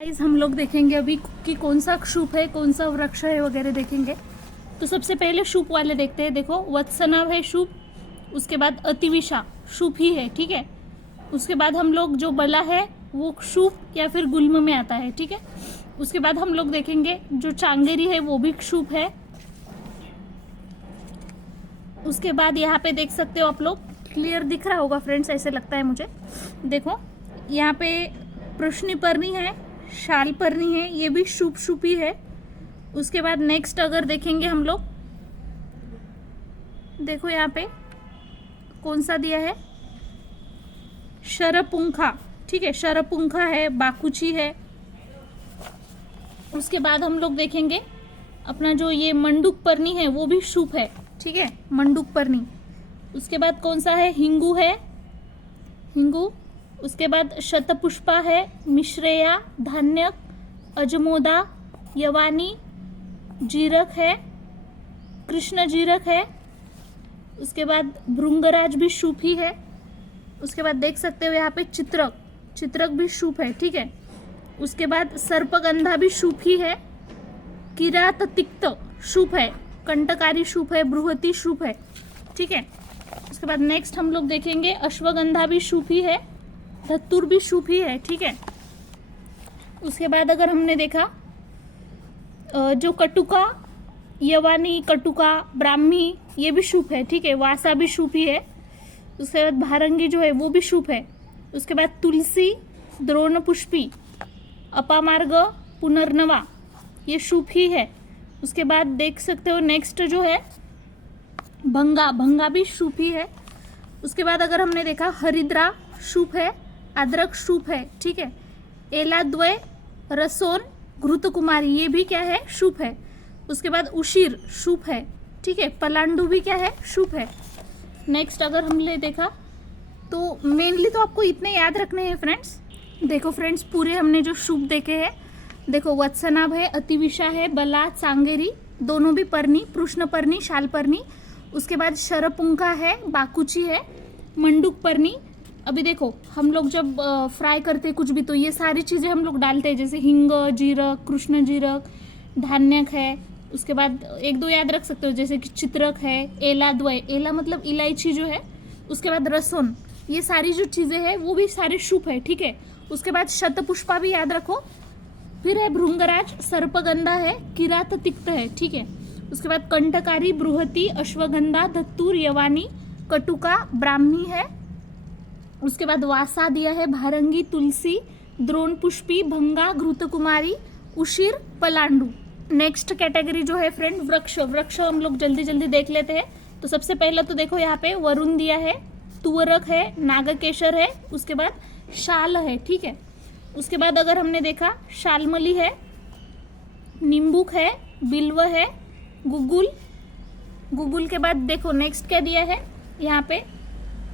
Guys हम लोग देखेंगे अभी कि कौन सा शुभ है, कौन सा वृक्ष है वगैरह देखेंगे। तो सबसे पहले शुभ वाले देखते हैं। देखो वत्सनाव है शुभ, उसके बाद अतिविशा शुभ ही है, ठीक है। उसके बाद हम लोग जो बला है वो शुभ या फिर गुल्म में आता है, ठीक है। उसके बाद हम लोग देखेंगे जो चांगेरी है वो भी शुभ है। उसके बाद यहाँ पे देख सकते हो आप लोग, क्लियर दिख रहा होगा फ्रेंड्स, ऐसे लगता है मुझे। देखो यहाँ पे प्रश्निपर्णी है, शालपर्णी है, ये भी शुभ शुभ ही है। उसके बाद नेक्स्ट अगर देखेंगे हम लोग, देखो यहाँ पे कौन सा दिया है, शरपुंखा, ठीक है, शरपुंखा है, बाकुची है। उसके बाद हम लोग देखेंगे अपना जो ये मंडूक पर्णी है वो भी शुभ है, ठीक है, मंडूक पर्णी। उसके बाद कौन सा है, हिंगू है, हिंगू। उसके बाद शतपुष्पा है, मिश्रेया, धान्यक, अजमोदा, यवानी, जीरक है, कृष्ण जीरक है। उसके बाद भृंगराज भी शुभ ही है। उसके बाद देख सकते हो यहाँ पे चित्रक, चित्रक भी शुभ है, ठीक है। उसके बाद सर्पगंधा भी शुभ ही है। किरात तिक्त शुभ है, कंटकारी शुभ है, बृहति शुभ है, ठीक है। उसके बाद नेक्स्ट हम लोग देखेंगे अश्वगंधा भी शुभ ही है, धतूर भी शुभ ही है, ठीक है। उसके बाद अगर हमने देखा जो कटुका, यवानी, कटुका, ब्राह्मी, ये भी शुभ है, ठीक है, वासा भी शुभ ही है। उसके बाद भारंगी जो है वो भी शुभ है। उसके बाद तुलसी, द्रोण पुष्पी, अपामार्ग, पुनर्नवा, ये शुभ ही है। उसके बाद देख सकते हो नेक्स्ट जो है भंगा, भंगा भी शुभ ही है। उसके बाद अगर हमने देखा हरिद्रा शुभ है, अदरक शुभ है, ठीक है। एलाद्वय, रसोन, घृत कुमारी, ये भी क्या है, शुभ है। उसके बाद उशीर शुभ है, ठीक है। पलांडु भी क्या है, शुभ है। नेक्स्ट अगर हमने देखा तो मेनली तो आपको इतने याद रखने हैं फ्रेंड्स। देखो फ्रेंड्स पूरे हमने जो शुभ देखे हैं, देखो वत्सनाभ है, अतिविशा है, बला, चांगेरी, दोनों भी पर्णी, कृष्णपर्णी, शालपर्णी। उसके बाद शरपुंखा है, बाकुची है, मंडूक पर्णी। अभी देखो हम लोग जब फ्राई करते कुछ भी तो ये सारी चीज़ें हम लोग डालते हैं, जैसे हिंग, जीरक, कृष्ण जीरक, धान्यक है। उसके बाद एक दो याद रख सकते हो जैसे कि चित्रक है, एला द्वय, एला मतलब इलायची जो है। उसके बाद रसोन, ये सारी जो चीज़ें हैं वो भी सारे शुभ है, ठीक है। उसके बाद शतपुष्पा भी याद रखो। फिर है भृंगराज, सर्पगंधा है, किरात तिक्त है, ठीक है। उसके बाद कंटकारी, बृहति, अश्वगंधा, धतूर, यवानी, कटुका, ब्राह्मी है। उसके बाद वासा दिया है, भारंगी, तुलसी, द्रोण पुष्पी, भंगा, घृत कुमारी, उशीर, पलांडु। नेक्स्ट कैटेगरी जो है फ्रेंड वृक्ष, वृक्ष हम लोग जल्दी जल्दी देख लेते हैं। तो सबसे पहला तो देखो यहाँ पे वरुण दिया है, तुवरक है, नागकेशर है, उसके बाद शाल है, ठीक है। उसके बाद अगर हमने देखा शालमली है, नींबुक है, बिल्व है, गुगुल, गुगुल के बाद देखो नेक्स्ट क्या दिया है यहाँ पे,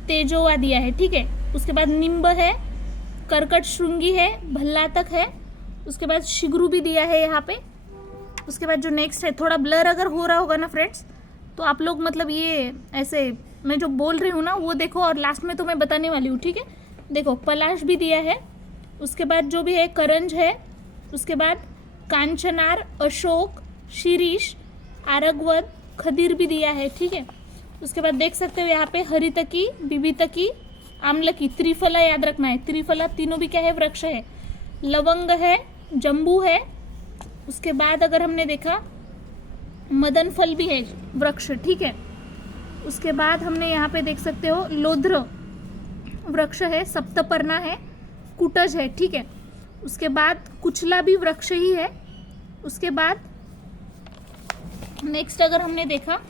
तेजोवा दिया है, ठीक है। उसके बाद निम्ब है, कर्कट श्रृंगी है, भल्लातक है। उसके बाद शिग्रू भी दिया है यहाँ पे। उसके बाद जो नेक्स्ट है, थोड़ा ब्लर अगर हो रहा होगा ना फ्रेंड्स तो आप लोग मतलब ये ऐसे मैं जो बोल रही हूँ ना वो देखो और लास्ट में तो मैं बताने वाली हूँ, ठीक है। देखो पलाश भी दिया है। उसके बाद जो भी है करंज है। उसके बाद कांचनार, अशोक, शीरीष, आरगवद, खदीर भी दिया है, ठीक है। उसके बाद देख सकते हो यहाँ पे हरितकी, बिबितकी, आमलकी, त्रिफला याद रखना है, त्रिफला तीनों भी क्या है, वृक्ष है। लवंग है, जम्बू है। उसके बाद अगर हमने देखा मदन फल भी है, वृक्ष, ठीक है। उसके बाद हमने यहाँ पे देख सकते हो लोध्र वृक्ष है, सप्तपर्णा है, कुटज है, ठीक है। उसके बाद कुचला भी वृक्ष ही है। उसके बाद नेक्स्ट अगर हमने देखा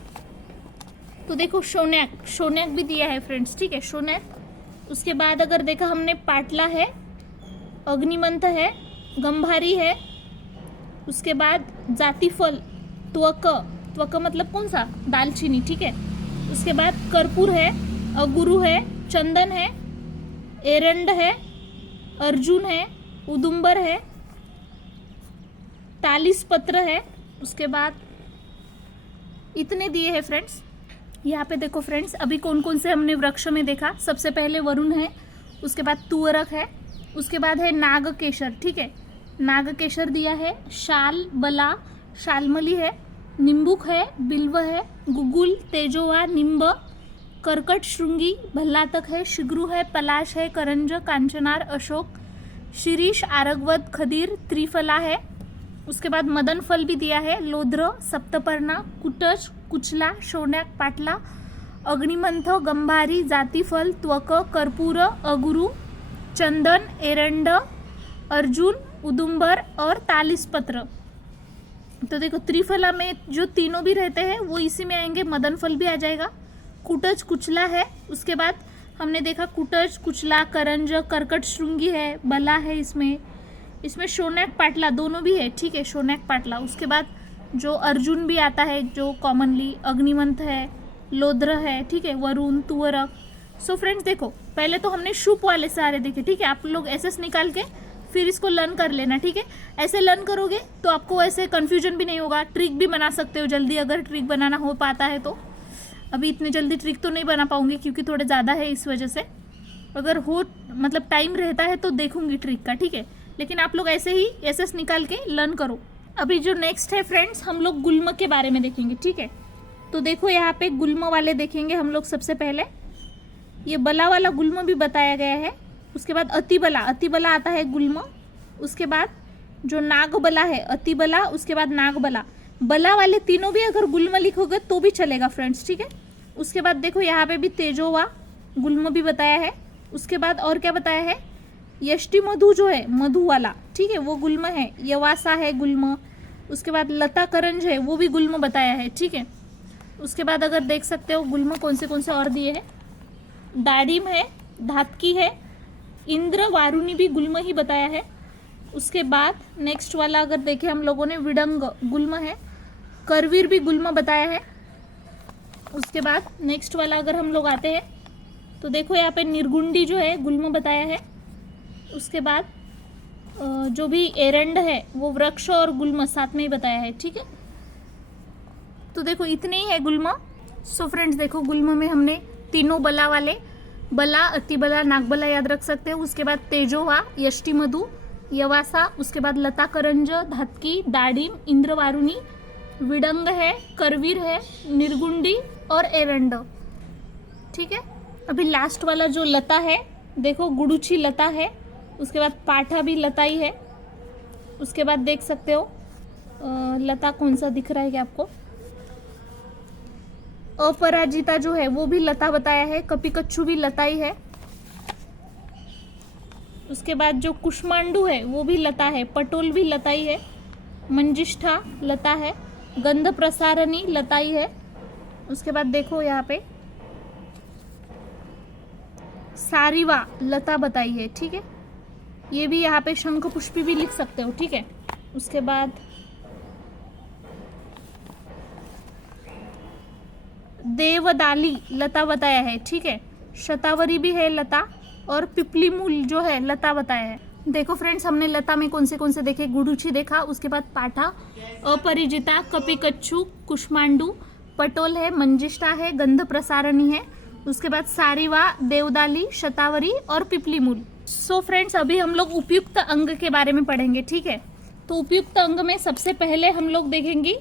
तो देखो शोनैक, शोनैक भी दिया है फ्रेंड्स, ठीक है, शोनैक। उसके बाद अगर देखा हमने पाटला है, अग्निमंथ है, गंभारी है। उसके बाद जातिफल, त्वक, त्वक मतलब कौन सा, दालचीनी, ठीक है। उसके बाद कर्पूर है, अगुरु है, चंदन है, एरंड है, अर्जुन है, उदुम्बर है, तालिस पत्र है। उसके बाद इतने दिए हैं फ्रेंड्स। यहाँ पे देखो फ्रेंड्स अभी कौन कौन से हमने वृक्ष में देखा। सबसे पहले वरुण है, उसके बाद तुअरक है, उसके बाद है नागकेशर, ठीक है। नागकेशर दिया है, शाल बला शालमली है, निम्बुक है, बिल्व है, गुगुल तेजोवा निम्ब, कर्कट श्रृंगी भल्लातक है, शिग्रू है, पलाश है, करंज कांचनार अशोक, शिरीष आरगवत खदीर त्रिफला है। उसके बाद मदन फल भी दिया है, लोध्र सप्तपर्णा कुटज कुचला शोण्याक पाटला, अग्निमंथ गंभारी जातिफल त्वक कर्पूर अगुरु चंदन एरंड अर्जुन उदुम्बर और तालिसपत्र। तो देखो त्रिफला में जो तीनों भी रहते हैं वो इसी में आएंगे, मदन फल भी आ जाएगा, कुटज कुचला है, उसके बाद हमने देखा कुटज कुचला करंज कर्कट श्रृंगी है, बला है, इसमें शोण्याक पाटला दोनों भी है, ठीक है, शोण्याक पाटला। उसके बाद जो अर्जुन भी आता है जो कॉमनली, अग्निमंथ है, लोध्र है, ठीक है, वरुण तुवरक। सो फ्रेंड्स देखो पहले तो हमने शुभ वाले सारे देखे, ठीक है, आप लोग एसएस निकाल के फिर इसको लर्न कर लेना, ठीक है। ऐसे लर्न करोगे तो आपको ऐसे कन्फ्यूजन भी नहीं होगा, ट्रिक भी बना सकते हो जल्दी, अगर ट्रिक बनाना हो पाता है तो। अभी इतने जल्दी ट्रिक तो नहीं बना पाऊंगी क्योंकि थोड़े ज़्यादा है, इस वजह से अगर हो मतलब टाइम रहता है तो देखूंगी ट्रिक का, ठीक है। लेकिन आप लोग ऐसे ही एसएस निकाल के लर्न करो। अभी जो नेक्स्ट है फ्रेंड्स, हम लोग गुल्म के बारे में देखेंगे, ठीक है। तो देखो यहाँ पे गुल्म वाले देखेंगे हम लोग। सबसे पहले ये बला वाला गुल्म भी बताया गया है, उसके बाद अतिबला आता है गुल्म, उसके बाद जो नागबला है अतिबला, उसके बाद नागबला। बला वाले तीनों भी अगर गुल्म लिखोगे तो भी चलेगा फ्रेंड्स, ठीक है। उसके बाद देखो यहाँ पे भी तेजोवा गुल्म भी बताया है। उसके बाद और क्या बताया है, यष्टि मधु जो है मधु वाला, ठीक है, वो गुल्म है। यवासा है गुल्म। उसके बाद लता करंज है, वो भी गुल्म बताया है, ठीक है। उसके बाद अगर देख सकते हो गुल्म कौन से और दिए हैं, दाड़िम है, धातकी है, इंद्र वारुणी भी गुल्म ही बताया है। उसके बाद नेक्स्ट वाला अगर देखें हम लोगों ने, विडंग गुल्म है, करवीर भी गुल्म बताया है। उसके बाद नेक्स्ट वाला अगर हम लोग आते हैं तो देखो यहाँ पे निर्गुंडी जो है गुल्म बताया है। उसके बाद जो भी एरंड है वो वृक्ष और गुल्म साथ में ही बताया है, ठीक है। तो देखो इतने ही है गुल्म। सो फ्रेंड्स देखो गुल्म में हमने तीनों बला वाले, बला अतिबला नागबला याद रख सकते हो। उसके बाद तेजोवा यष्टि मधु यवासा, उसके बाद लता करंज धातकी दाड़िम इंद्रवारुणी, विडंग है, करवीर है, निर्गुंडी और एरंड, ठीक है। अभी लास्ट वाला जो लता है देखो गुडुची लता है, उसके बाद पाठा भी लता ही है। उसके बाद देख सकते हो लता कौन सा दिख रहा है क्या आपको, अपराजिता जो है वो भी लता बताया है, कपिकच्छु भी लता ही है। उसके बाद जो कुष्मांडू है वो भी लता है, पटोल भी लता ही है, मंजिष्ठा लता है, गंध प्रसारणी लता ही है। उसके बाद देखो यहाँ पे सारिवा लता बताई है, ठीक है। ये भी यहाँ पे शंख पुष्पी भी लिख सकते हो, ठीक है। उसके बाद देवदाली लता बताया है, ठीक है। शतावरी भी है लता, और पिपली मूल जो है लता बताया है। देखो फ्रेंड्स हमने लता में कौन से देखे, गुडुची देखा, उसके बाद पाठा, अपरिजिता, कपिकच्छु, कुष्मांडू, पटोल है, मंजिष्ठा है, गंध प्रसारणी है। उसके बाद सारिवा, देवदाली, शतावरी और पिपली मूल। सो फ्रेंड्स अभी हम लोग उपयुक्त अंग के बारे में पढ़ेंगे, ठीक है। तो उपयुक्त अंग में सबसे पहले हम लोग देखेंगे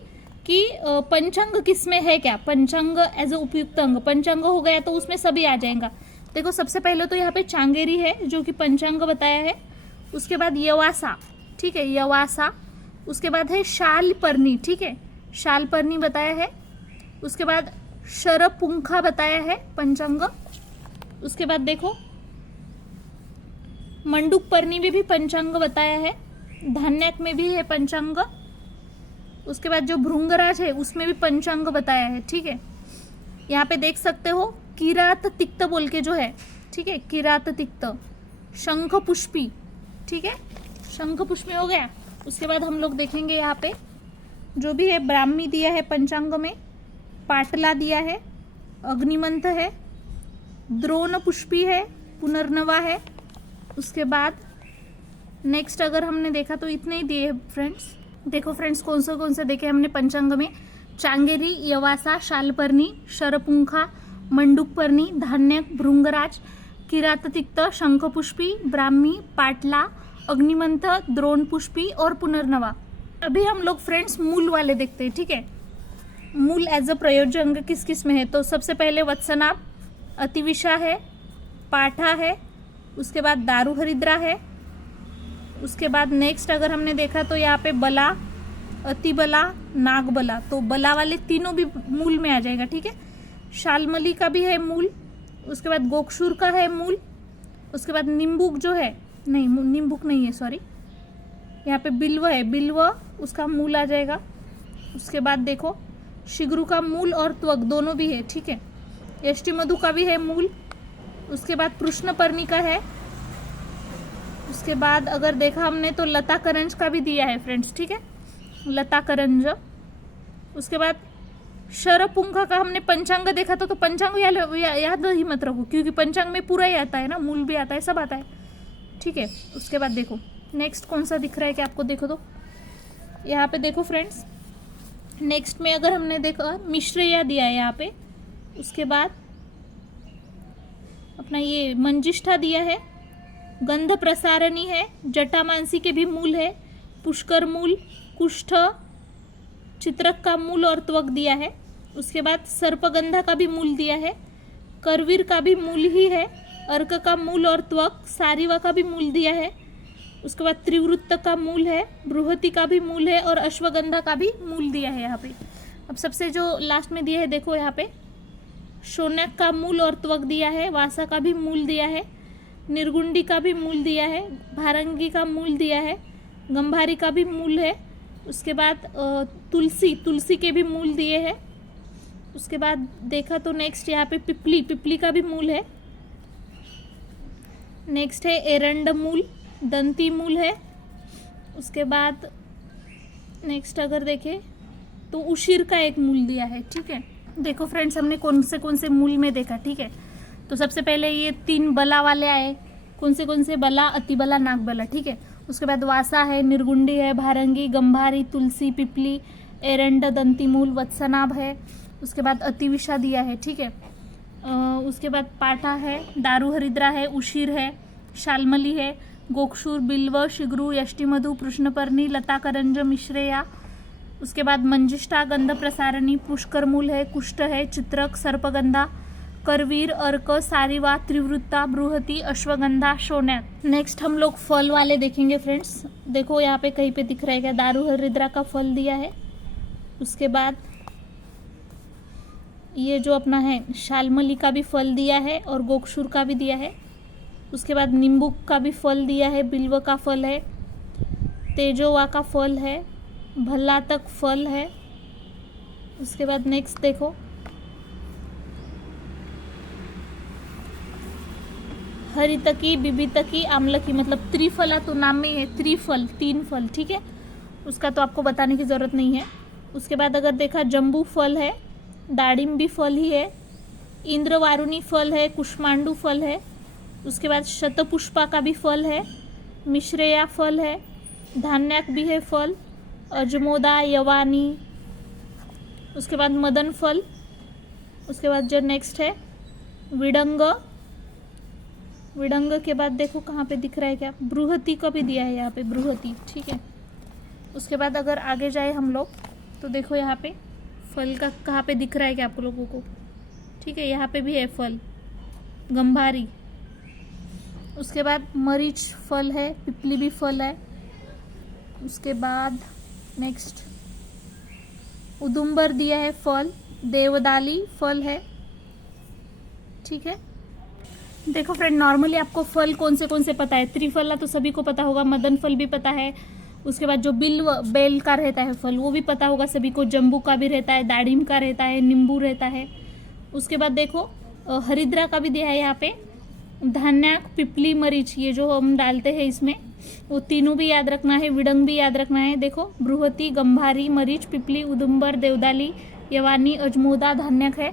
कि पंचांग किसमें है क्या, पंचांग एज ए उपयुक्त अंग। पंचांग हो गया तो उसमें सभी आ जाएगा। देखो सबसे पहले तो यहाँ पे चांगेरी है जो कि पंचांग बताया है। उसके बाद यवासा, ठीक है, यवासा। उसके बाद है शालपर्णी, ठीक है, शालपर्णी बताया है। उसके बाद शरपुंखा बताया है पंचांग। उसके बाद देखो मंडूक पर्णी में भी पंचांग बताया है, धान्यक में भी है पंचांग। उसके बाद जो भृंगराज है उसमें भी पंचांग बताया है, ठीक है। यहाँ पे देख सकते हो किरात तिक्त बोल के जो है, ठीक है, किरात तिक्त। शंख पुष्पी, ठीक है, शंख पुष्पी हो गया। उसके बाद हम लोग देखेंगे यहाँ पे जो भी है, ब्राह्मी दिया है पंचांग में, पाटला दिया है, अग्निमंथ है, द्रोण पुष्पी है, पुनर्नवा है। उसके बाद नेक्स्ट अगर हमने देखा तो इतने ही दिए हैं फ्रेंड्स। देखो फ्रेंड्स कौन से देखे हमने पंचांग में, चांगेरी, यवासा, शालपर्णी, शरपुंखा, मंडूकपर्णी, धान्यक, भृंगराज, किराततिक्त, शंखपुष्पी, ब्राह्मी, पाटला, अग्निमंथ, द्रोण पुष्पी और पुनर्नवा। अभी हम लोग फ्रेंड्स मूल वाले देखते हैं, ठीक है। मूल एज अ प्रयोज्य अंग किस किस में है, तो सबसे पहले वत्सनाभ, अतिविशा है, पाठा है, उसके बाद दारू हरिद्रा है, उसके बाद नेक्स्ट अगर हमने देखा तो यहाँ पे बला, अतिबला, नागबला, तो बला वाले तीनों भी मूल में आ जाएगा, ठीक है। शालमली का भी है मूल, उसके बाद गोक्षुर का है मूल, उसके बाद निम्बुक जो है, नहीं निम्बुक नहीं है, सॉरी, यहाँ पे बिल्व है, बिल्व उसका मूल आ जाएगा। उसके बाद देखो शिग्रु का मूल और त्वक दोनों भी है, ठीक है। यष्टिमधु का भी है मूल, उसके बाद कृष्णपर्णी का है, उसके बाद अगर देखा हमने तो लता करंज का भी दिया है फ्रेंड्स, ठीक है, लता करंज। उसके बाद शरपुंखा का हमने पंचांग देखा था, तो पंचांग याद ही मत रखो, क्योंकि पंचांग में पूरा ही आता है ना, मूल भी आता है, सब आता है, ठीक है। उसके बाद देखो नेक्स्ट कौन सा दिख रहा है कि आपको, देखो तो यहाँ पे देखो फ्रेंड्स, नेक्स्ट में अगर हमने देखा मिश्रया दिया है यहाँ पे, उसके बाद अपना ये मंजिष्ठा दिया है, गंध प्रसारणी है, जटामांसी के भी मूल है, पुष्कर मूल, कुष्ठ, चित्रक का मूल और त्वक दिया है। उसके बाद सर्पगंधा का भी मूल दिया है, करवीर का भी मूल ही है, अर्क का मूल और त्वक, सारिवा का भी मूल दिया है। उसके बाद त्रिवृत्त का मूल है, बृहति का भी मूल है और अश्वगंधा का भी मूल दिया है यहाँ पे। अब सबसे जो लास्ट में दिया है देखो यहाँ पे, शोनक का मूल और त्वक दिया है, वासा का भी मूल दिया है, निर्गुंडी का भी मूल दिया है, भारंगी का मूल दिया है, गंभारी का भी मूल है। उसके बाद तुलसी के भी मूल दिए हैं। उसके बाद देखा तो नेक्स्ट यहाँ पे पिपली का भी मूल है। नेक्स्ट है एरंड मूल, दंती मूल है। उसके बाद नेक्स्ट अगर देखें तो उशीर का एक मूल दिया है, ठीक है। देखो फ्रेंड्स हमने कौन से मूल में देखा, ठीक है। तो सबसे पहले ये 3 बला वाले आए, कौन से बला, अतिबला, नागबला, ठीक है। उसके बाद वासा है, निर्गुंडी है, भारंगी, गंभारी, तुलसी, पिपली, एरंड, दंतीमूल, वत्सनाभ है। उसके बाद अतिविशा दिया है, ठीक है। उसके बाद पाठा है, दारू हरिद्रा है, उशीर है, शालमली है, गोक्षुर, बिल्व, शिग्रु, यष्टिमधु, कृष्णपर्णी, लता करंज, मिश्रेया। उसके बाद मंजिष्ठा, गंध प्रसारणी, पुष्कर मूल है, कुष्ठ है, चित्रक, सर्पगंधा, करवीर, अर्क, सारिवा, त्रिवृत्ता, बृहति, अश्वगंधा, शोनक। नेक्स्ट हम लोग फल वाले देखेंगे फ्रेंड्स। देखो यहाँ पे कहीं पे दिख रहा है क्या, दारू हरिद्रा का फल दिया है। उसके बाद ये जो अपना है शालमली का भी फल दिया है और गोक्षुर का भी दिया है। उसके बाद निम्बुक का भी फल दिया है, बिल्व का फल है, तेजोवा का फल है, भल्लातक फल है। उसके बाद नेक्स्ट देखो हरितकी, बिबितकी, आम्लकी, मतलब त्रिफला तो नाम में है, त्रिफल 3 फल, ठीक है। उसका तो आपको बताने की ज़रूरत नहीं है। उसके बाद अगर देखा जम्बू फल है, दाड़िम भी फल ही है, इंद्रवारुणी फल है, कुष्मांडू फल है। उसके बाद शतपुष्पा का भी फल है, मिश्रेया फल है, धान्याक भी है फल, अजमोदा, यवानी। उसके बाद मदन फल। उसके बाद जो नेक्स्ट है विडंग के बाद देखो कहाँ पे दिख रहा है क्या, बृहति का भी दिया है यहाँ पे, बृहति, ठीक है। उसके बाद अगर आगे जाए हम लोग तो देखो यहाँ पे फल का कहाँ पे दिख रहा है क्या आप लोगों को, ठीक है। यहाँ पे भी है फल, गंभारी। उसके बाद मरीच फल है, पिपली भी फल है। उसके बाद नेक्स्ट उदुम्बर दिया है फल, देवदाली फल है, ठीक है। देखो फ्रेंड नॉर्मली आपको फल कौन से पता है, त्रिफला तो सभी को पता होगा, मदन फल भी पता है। उसके बाद जो बेल का रहता है फल वो भी पता होगा सभी को, जम्बू का भी रहता है, दाड़िम का रहता है, नींबू रहता है। उसके बाद देखो हरिद्रा का भी दिया है यहाँ पे, धान्याक, पिपली, मरीच, ये जो हम डालते हैं इसमें वो तीनों भी याद रखना है, विडंग भी याद रखना है। देखो बृहति, गंभारी, मरीच, पिपली, उदुम्बर, देवदाली, यवानी, अजमोदा, धान्यक है।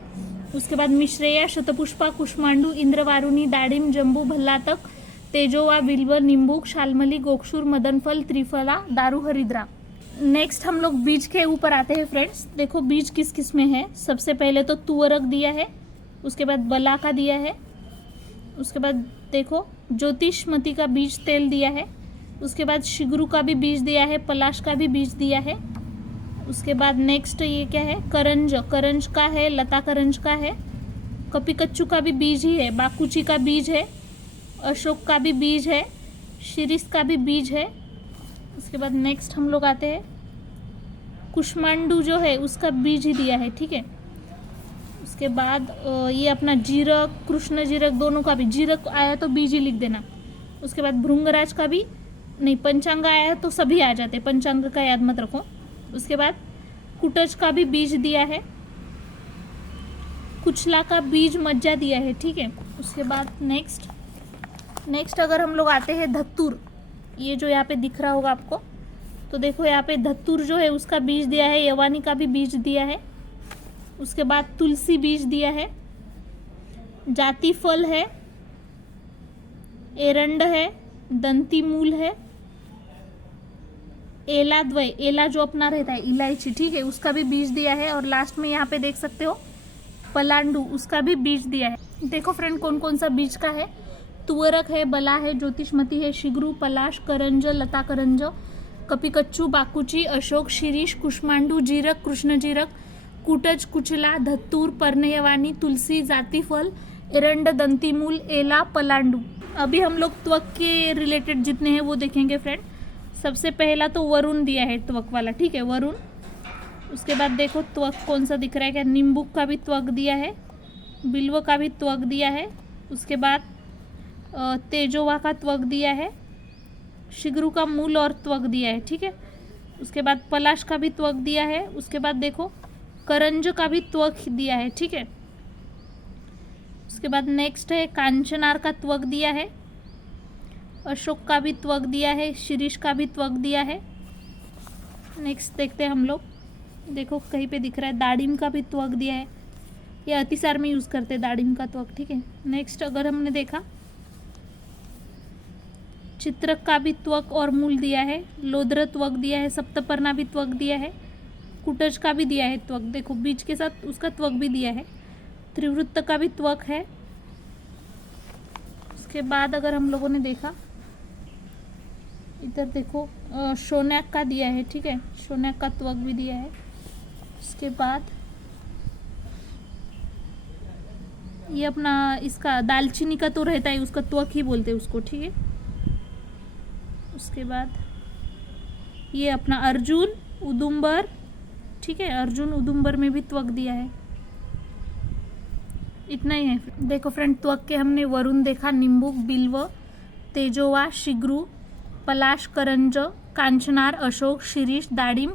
उसके बाद मिश्रेया, शतपुष्पा, कुष्मांडू, इंद्रवारुणी, दाड़िम, जम्बू, भल्लातक, तेजोवा, बिल्व, निम्बुक, शालमली, गोक्षुर, मदनफल, त्रिफला, दारू हरिद्रा। नेक्स्ट हम लोग बीज के ऊपर आते हैं फ्रेंड्स। देखो बीज किस किस में है। सबसे पहले तो तुअरक दिया है, उसके बाद बला का दिया है, उसके बाद देखो ज्योतिषमती का बीज तेल दिया है, उसके बाद शिगरू का भी बीज दिया है, पलाश का भी बीज दिया है। उसके बाद नेक्स्ट ये क्या है, करंज, करंज का है, लता करंज का है, कपिकच्चू का भी बीज ही है, बाकुची का बीज है, अशोक का भी बीज है, शिरीष का भी बीज है। उसके बाद नेक्स्ट हम लोग आते हैं, कुष्मांडू जो है उसका बीज ही दिया है, ठीक है। उसके बाद ये अपना जीरक, कृष्ण जीरक दोनों का भी, जीरक आया तो बीज ही लिख देना। उसके बाद भृंगराज का भी नहीं, पंचांग आया तो सभी आ जाते, पंचांग का याद मत रखो। उसके बाद कुटज का भी बीज दिया है, कुचला का बीज मज्जा दिया है, ठीक है। उसके बाद नेक्स्ट अगर हम लोग आते हैं धतूर, ये जो यहाँ पे दिख रहा होगा आपको, तो देखो यहाँ पे धतूर जो है उसका बीज दिया है, यवानी का भी बीज दिया है। उसके बाद तुलसी बीज दिया है, जाति फल है, एरंड है, दंती मूल है, एला द्वय, एला जो अपना रहता है इलायची, ठीक है, उसका भी बीज दिया है। और लास्ट में यहाँ पे देख सकते हो पलांडू, उसका भी बीज दिया है। देखो फ्रेंड कौन कौन सा बीज का है, तुअरक है, बला है, ज्योतिषमती है, शिगरू, पलाश, करंज, लता करंज, कपिकच्चू, बाकुची, अशोक, शिरीष, कुष्मांडू, जीरक, कृष्ण जीरक, कुटज, कुचला, धतूर, पर्णयवानी, तुलसी, जातिफल, एरंड, दंतीमूल, एला, पलांडू। अभी हम लोग त्वक के रिलेटेड जितने हैं वो देखेंगे फ्रेंड। सबसे पहला तो वरुण दिया है त्वक वाला, ठीक है, वरुण। उसके बाद देखो त्वक कौन सा दिख रहा है, क्या नींबुक का भी त्वक दिया है, बिल्व का भी त्वक दिया है। उसके बाद तेजोवा का त्वक दिया है, शिगरू का मूल और त्वक दिया है, ठीक है। उसके बाद पलाश का भी त्वक दिया है। उसके बाद देखो करंज का भी त्वक दिया है, ठीक है। उसके बाद नेक्स्ट है कांचनार का त्वक दिया है, अशोक का भी त्वक दिया है, शिरीष का भी त्वक दिया है। नेक्स्ट देखते हैं हम लोग, देखो कहीं पे दिख रहा है दाड़िम का भी त्वक दिया है, ये अतिसार में यूज़ करते हैं दाड़िम का त्वक, ठीक है। नेक्स्ट अगर हमने देखा चित्रक का भी त्वक और मूल दिया है, लोद्र त्वक दिया है, सप्तपर्णा भी त्वक दिया है, कुटज का भी दिया है त्वक, देखो बीज के साथ उसका त्वक भी दिया है, त्रिवृत्त का भी त्वक है। उसके बाद अगर हम लोगों ने देखा इधर देखो शोनैक का दिया है, ठीक है, शोनैक का त्वक भी दिया है। उसके बाद ये अपना इसका दालचीनी का तो रहता है, उसका त्वक ही बोलते हैं उसको, ठीक है। उसके बाद ये अपना अर्जुन उदुम्बर, ठीक है, अर्जुन उदुम्बर में भी त्वक दिया है। इतना ही है। देखो फ्रेंड त्वक के हमने वरुण देखा, निम्बुक, बिल्व, तेजोवा, शिगरू, पलाश, करंज, कांचनार, अशोक, शिरीष, दाड़िम,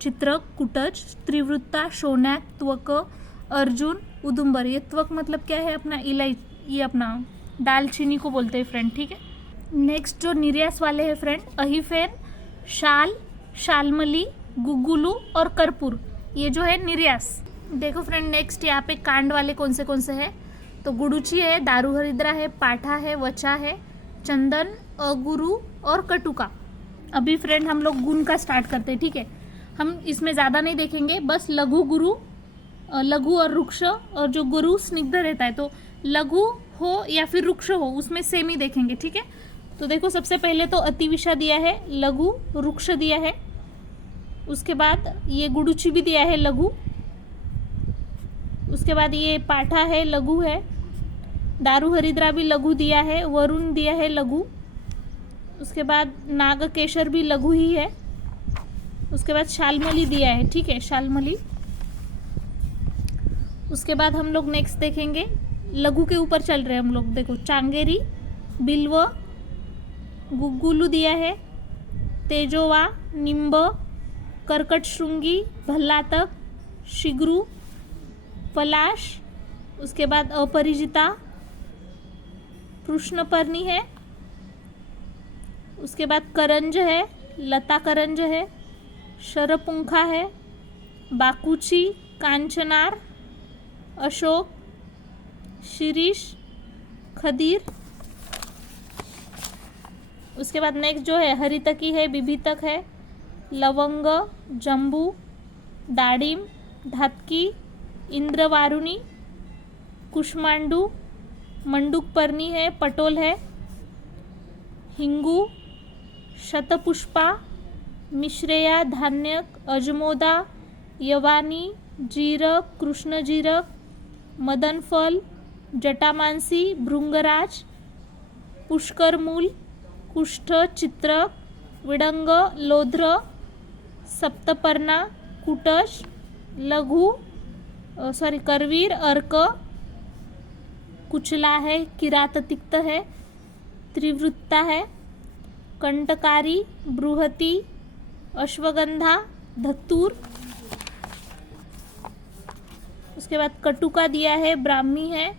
चित्रक, कुटज, त्रिवृत्ता, शोनैक, त्वक, अर्जुन, उदुम्बर। ये त्वक मतलब क्या है, अपना इलायची, ये अपना दालचीनी को बोलते हैं फ्रेंड, ठीक है। नेक्स्ट जो निर्यास वाले हैं फ्रेंड, अहिफेन, शाल, शालमली, गुगुलू और कर्पूर, ये जो है निर्यास। देखो फ्रेंड नेक्स्ट यहाँ पे कांड वाले कौन से हैं, तो गुडुची है, दारू हरिद्रा है, पाठा है, वचा है, चंदन, अगुरु और कटुका। अभी फ्रेंड हम लोग गुण का स्टार्ट करते हैं, ठीक है। हम इसमें ज़्यादा नहीं देखेंगे, बस लघु गुरु, लघु और रुक्ष, और जो गुरु स्निग्ध रहता है तो लघु हो या फिर रुक्ष हो उसमें सेम ही देखेंगे, ठीक है। तो देखो सबसे पहले तो अतिविषा दिया है, लघु, रुक्ष दिया है। उसके बाद ये गुडुची भी दिया है लघु। उसके बाद ये पाठा है, लघु है, दारू हरिद्रा भी लघु दिया है, वरुण दिया है लघु। उसके बाद नागकेशर भी लघु ही है। उसके बाद शालमली दिया है, ठीक है, शालमली। उसके बाद हम लोग नेक्स्ट देखेंगे, लघु के ऊपर चल रहे हैं हम लोग, देखो चांगेरी, बिल्व, गुगुलू दिया है, तेजोवा, निम्ब, कर्कट श्रृंगी, भल्लातक, शिगरू, पलाश। उसके बाद अपरिजिता, कृष्णपर्णी है। उसके बाद करंज है, लता करंज है, शरपुंखा है, बाकुची, कांचनार, अशोक, शिरीष, खदीर। उसके बाद नेक्स्ट जो है हरितकी है, बिभितक है, लवंग, जम्बू, दाड़िम, धातकी, इंद्रवारुणी, कुष्मांडू, मंडूकपर्णी है, पटोल है, हिंगू, शतपुष्पा, मिश्रेया, धान्यक, अजमोदा, यवानी, जीरक, कृष्णजीरक, मदनफल, जटामांसी, भृंगराज, पुष्करमूल, कुष्ठ, चित्रक, विडंग, लोध्र, सप्तपर्णा, कुटश, लघु करवीर, अर्क, कुचला है, किराततिक्त है, त्रिवृत्ता है, कंटकारी, बृहति, अश्वगंधा, धतूर। उसके बाद कटुका दिया है, ब्राह्मी है,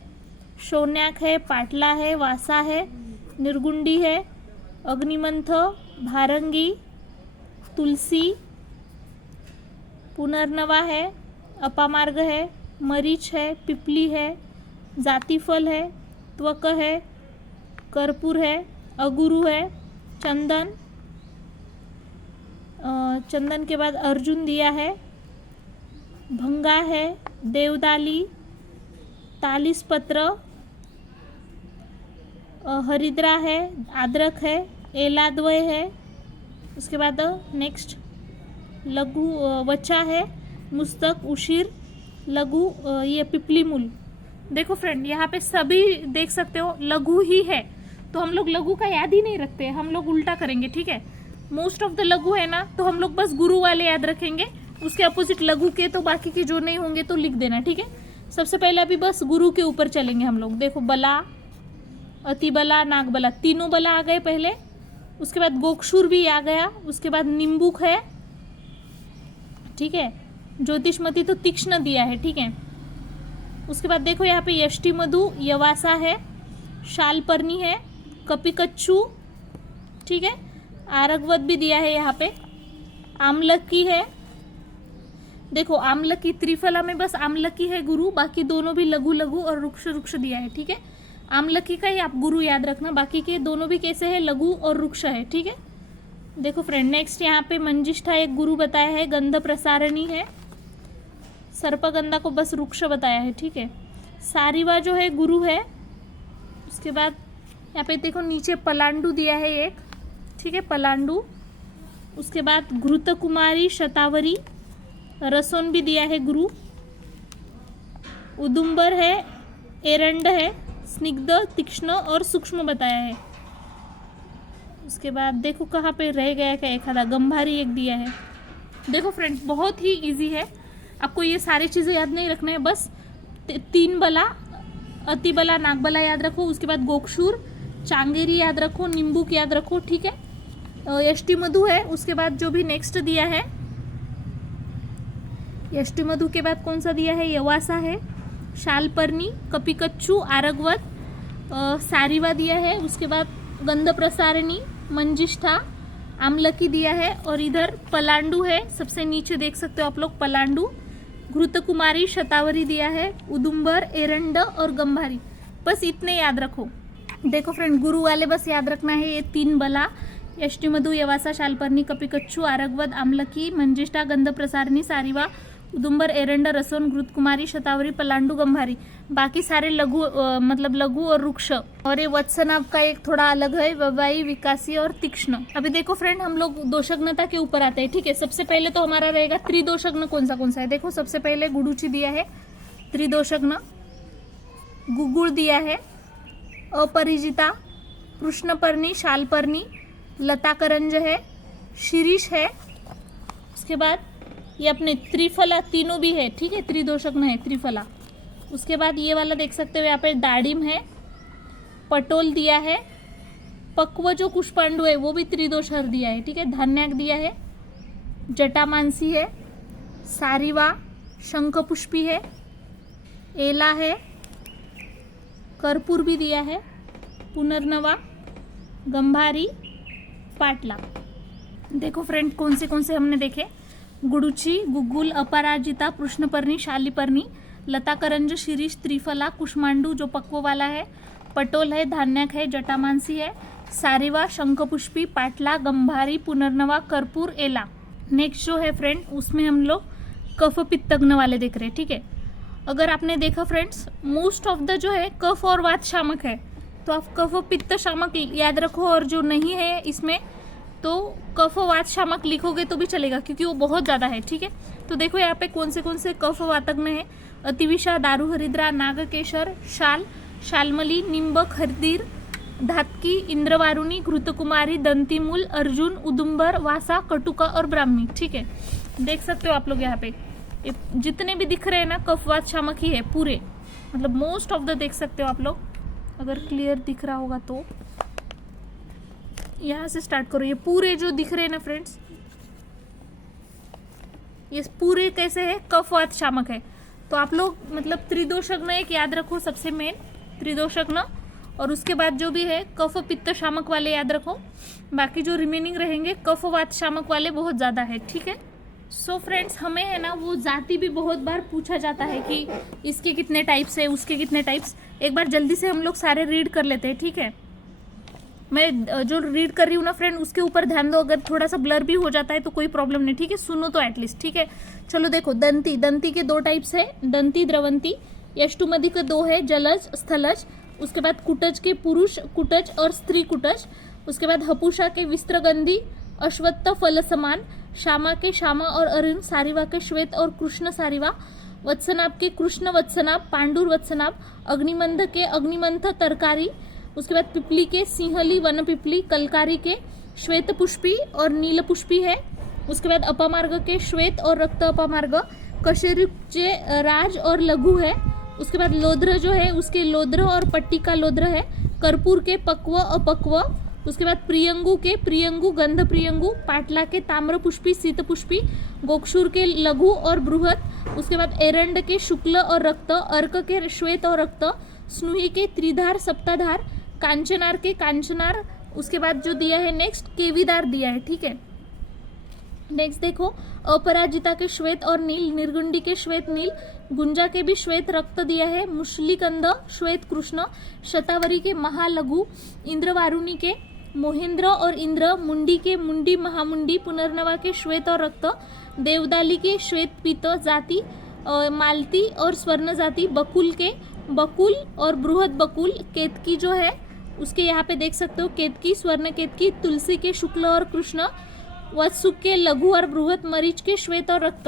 शौन्याक है, पाटला है, वासा है, निर्गुंडी है, अग्निमंथ, भारंगी, तुलसी, पुनर्नवा है, अपामार्ग है, मरीच है, पिपली है, जातिफल है, त्वक है, कर्पूर है, अगुरु है, चंदन, चंदन के बाद अर्जुन दिया है, भंगा है, देवदाली, तालिस पत्र, हरिद्रा है, आद्रक है, एलाद्वय है। उसके बाद नेक्स्ट लघु वचा है, मुस्तक, उशीर, लघु ये पिपली मूल। देखो फ्रेंड, यहाँ पे सभी देख सकते हो लघु ही है, तो हम लोग लघु का याद ही नहीं रखते, हम लोग उल्टा करेंगे, ठीक है। मोस्ट ऑफ द लघु है ना, तो हम लोग बस गुरु वाले याद रखेंगे, उसके अपोजिट लघु के तो बाकी के जो नहीं होंगे तो लिख देना, ठीक है। सबसे पहले अभी बस गुरु के ऊपर चलेंगे हम लोग। देखो बला, अति बला, नाग बला, तीनों बला आ गए पहले। उसके बाद गोक्षुर भी आ गया। उसके बाद निम्बुक है, ठीक है। ज्योतिषमती तो तीक्ष्ण दिया है, ठीक है। उसके बाद देखो यहाँ पे यष्टि मधु, यवासा है, शालपर्णी है, कपिकच्छु, ठीक है। आरगवत भी दिया है यहाँ पे, आमलकी है। देखो आमलकी, त्रिफला में बस आमलकी है गुरु, बाकी दोनों भी लघु लघु और रुक्ष रुक्ष दिया है, ठीक है। आमलकी का ही आप गुरु याद रखना, बाकी के दोनों भी कैसे है, लघु और रुक्ष है, ठीक है। देखो फ्रेंड, नेक्स्ट यहाँ पे मंजिष्ठा एक गुरु बताया है, गंध प्रसारणी है, सर्पगंधा को बस रुक्ष बताया है, ठीक है। सारिवा जो है गुरु है। उसके बाद यहाँ पे देखो नीचे पलांडु दिया है एक, ठीक है, पलांडु। उसके बाद घृत कुमारी, शतावरी, रसोन भी दिया है गुरु। उदुम्बर है, एरंड है, स्निग्ध, तीक्ष्ण और सूक्ष्म बताया है। उसके बाद देखो कहाँ पे रह गया क्या, एक आधा गंभारी एक दिया है। देखो फ्रेंड्स, बहुत ही इजी है, आपको ये सारी चीज़ें याद नहीं रखना है, बस तीन बला, अति बला, नाग बला याद रखो। उसके बाद गोक्षुर, चांगेरी याद रखो, निम्बुक याद रखो, ठीक है। यष्टि मधु है। उसके बाद जो भी नेक्स्ट दिया है, यष्टि मधु के बाद कौन सा दिया है, यवासा है, शालपर्णी, कपिकच्छु, आरगवत, सारिवा दिया है। उसके बाद गंध प्रसारणी, मंजिष्ठा, आमलकी दिया है। और इधर पलांडु है, सबसे नीचे देख सकते हो आप लोग, पलांडु, घृत कुमारी, शतावरी दिया है, उदुम्बर, एरंड और गंभारी, बस इतने याद रखो। देखो फ्रेंड, गुरु वाले बस याद रखना है ये तीन बला, यष्टि मधु, यवासा, शालपर्णी, कपिकच्छु, आरगवत, आमलकी, मंजिष्ठा, गंध प्रसारणी, सारिवा, उदुम्बर, एरंड, रसोन, घृत कुमारी, शतावरी, पलांडु, गंभारी, बाकी सारे लघु मतलब लघु और रुक्ष। और ये वत्सनाभ का एक थोड़ा अलग है, ववाई, विकासी और तीक्ष्ण। अभी देखो फ्रेंड, हम लोग दोषग्नता के ऊपर आते हैं, ठीक है। सबसे पहले तो हमारा रहेगा त्रिदोषग्न कौन सा है। देखो सबसे पहले गुडुचि दिया है, त्रिदोषग्न, गुगुड़ दिया है, अपरिजिता, कृष्णपर्णी, शालपर्णी, लताकरंज है, शिरीष है। उसके बाद ये अपने त्रिफला तीनों भी है, ठीक है, त्रिदोषग्न है, त्रिफला। उसके बाद ये वाला देख सकते हो यहाँ पे दाडिम है, पटोल दिया है, पक्व जो कुष्पांडु है वो भी त्रिदोषहर दिया है, ठीक है, धान्याक दिया है, जटामांसी है, सारिवा, शंखपुष्पी है, एला है, कर्पूर भी दिया है, पुनर्नवा, गंभारी, पाटला। देखो फ्रेंड, कौन से हमने देखे, गुडुचि, गुगुल, अपराजिता, कृष्णपर्णी, शालिपर्णी, लताकरंज, शिरीष, त्रिफला, कुष्मांडू जो पक्व वाला है, पटोल है, धान्यक है, जटामांसी है, सारिवा, शंखपुष्पी, पाटला, गंभारी, पुनर्नवा, कर्पूर, एला। नेक्स्ट जो है फ्रेंड, उसमें हम लोग कफ पित्तग्न वाले देख रहे हैं, ठीक है। अगर आपने देखा फ्रेंड्स, मोस्ट ऑफ द जो है कफ और वात शामक है, तो आप कफ पित्त शामक याद रखो, और जो नहीं है इसमें तो कफ वात शामक लिखोगे तो भी चलेगा क्योंकि वो बहुत ज़्यादा है, ठीक है। तो देखो यहाँ पे कौन से कफ वातग्न है। अतिविषा, दारू हरिद्रा, नागकेशर, शाल, शालमली, निंबक, हरदीर, धातकी, इंद्रवारुणी, घृतकुमारी, दंतीमूल, अर्जुन, उदुम्बर, वासा, कटुका और ब्राह्मी, ठीक है। देख सकते हो आप लोग यहाँ पे ये जितने भी दिख रहे हैं ना कफवात शामक ही है पूरे, मतलब मोस्ट ऑफ द देख सकते हो आप लोग, अगर क्लियर दिख रहा होगा तो। यहाँ से स्टार्ट करो, ये पूरे जो दिख रहे हैं ना फ्रेंड्स, ये पूरे कैसे है, कफवात शामक है। तो आप लोग मतलब त्रिदोषग्न एक याद रखो, सबसे मेन त्रिदोषग्न, और उसके बाद जो भी है कफ पित्त शामक वाले याद रखो, बाकी जो रिमेनिंग रहेंगे कफवात शामक वाले बहुत ज़्यादा है, ठीक है। सो फ्रेंड्स, हमें है ना वो जाति भी बहुत बार पूछा जाता है कि इसके कितने टाइप्स है, उसके कितने टाइप्स। एक बार जल्दी से हम लोग सारे रीड कर लेते हैं, ठीक है। मैं जो रीड कर रही हूँ ना फ्रेंड, उसके ऊपर ध्यान दो, अगर थोड़ा सा ब्लर भी हो जाता है तो कोई प्रॉब्लम नहीं, ठीक है, सुनो तो एटलीस्ट, ठीक है। चलो देखो, दंती, दंती के 2 टाइप्स है, दंती द्रवंती। यष्टुमधि के 2 है, जलज स्थलज। उसके बाद कुटज के पुरुष कुटज और स्त्री कुटज। उसके बाद हपुषा के विस्त्रगंधी, अश्वत्थ फल समान। श्यामा के श्यामा और अरुण, सारिवा के श्वेत और कृष्ण सारिवा। वत्सनाभ के कृष्ण वत्सनाभ, पांडुर वत्सनाभ। अग्निमंथ के अग्निमंथ तरकारी। उसके बाद पिपली के सिंहली वन पिपली। कलकारी के श्वेत पुष्पी और नील पुष्पी है। उसके बाद अपामार्ग के श्वेत और रक्त अपामार्ग। कशेरुचे राज और लघु है। उसके बाद लोद्र जो है उसके लोद्र और पट्टी का लोद्र है। कर्पूर के पक्व अपक्व। उसके बाद प्रियंगु के प्रियंगु गंध प्रियंगु। पाटला के ताम्र पुष्पी शीत पुष्पी। गोक्षुर के लघु और बृहत। उसके बाद एरंड के शुक्ल और रक्त। अर्क के श्वेत और रक्त। स्नुही के त्रिधार सप्ताधार। कांचनार के कांचनार। उसके बाद जो दिया है नेक्स्ट केवीदार दिया है, ठीक है। नेक्स्ट देखो, अपराजिता के श्वेत और नील। निर्गुंडी के श्वेत नील। गुंजा के भी श्वेत रक्त दिया है। मुशलिकंद श्वेत कृष्ण। शतावरी के महालघु। इंद्रवारुणी के मोहेंद्र और इंद्र। मुंडी के मुंडी महामुंडी। पुनर्नवा के श्वेत और रक्त। देवदाली के श्वेत पीत जाति। मालती और स्वर्ण जाति। बकुल के बकुल और बृहद बकुल। केतकी जो है उसके यहाँ पे देख सकते हो, केतकी स्वर्ण केतकी। तुलसी के शुक्ल और कृष्ण। वत्सुक के लघु और बृहत। मरीच के श्वेत और रक्त।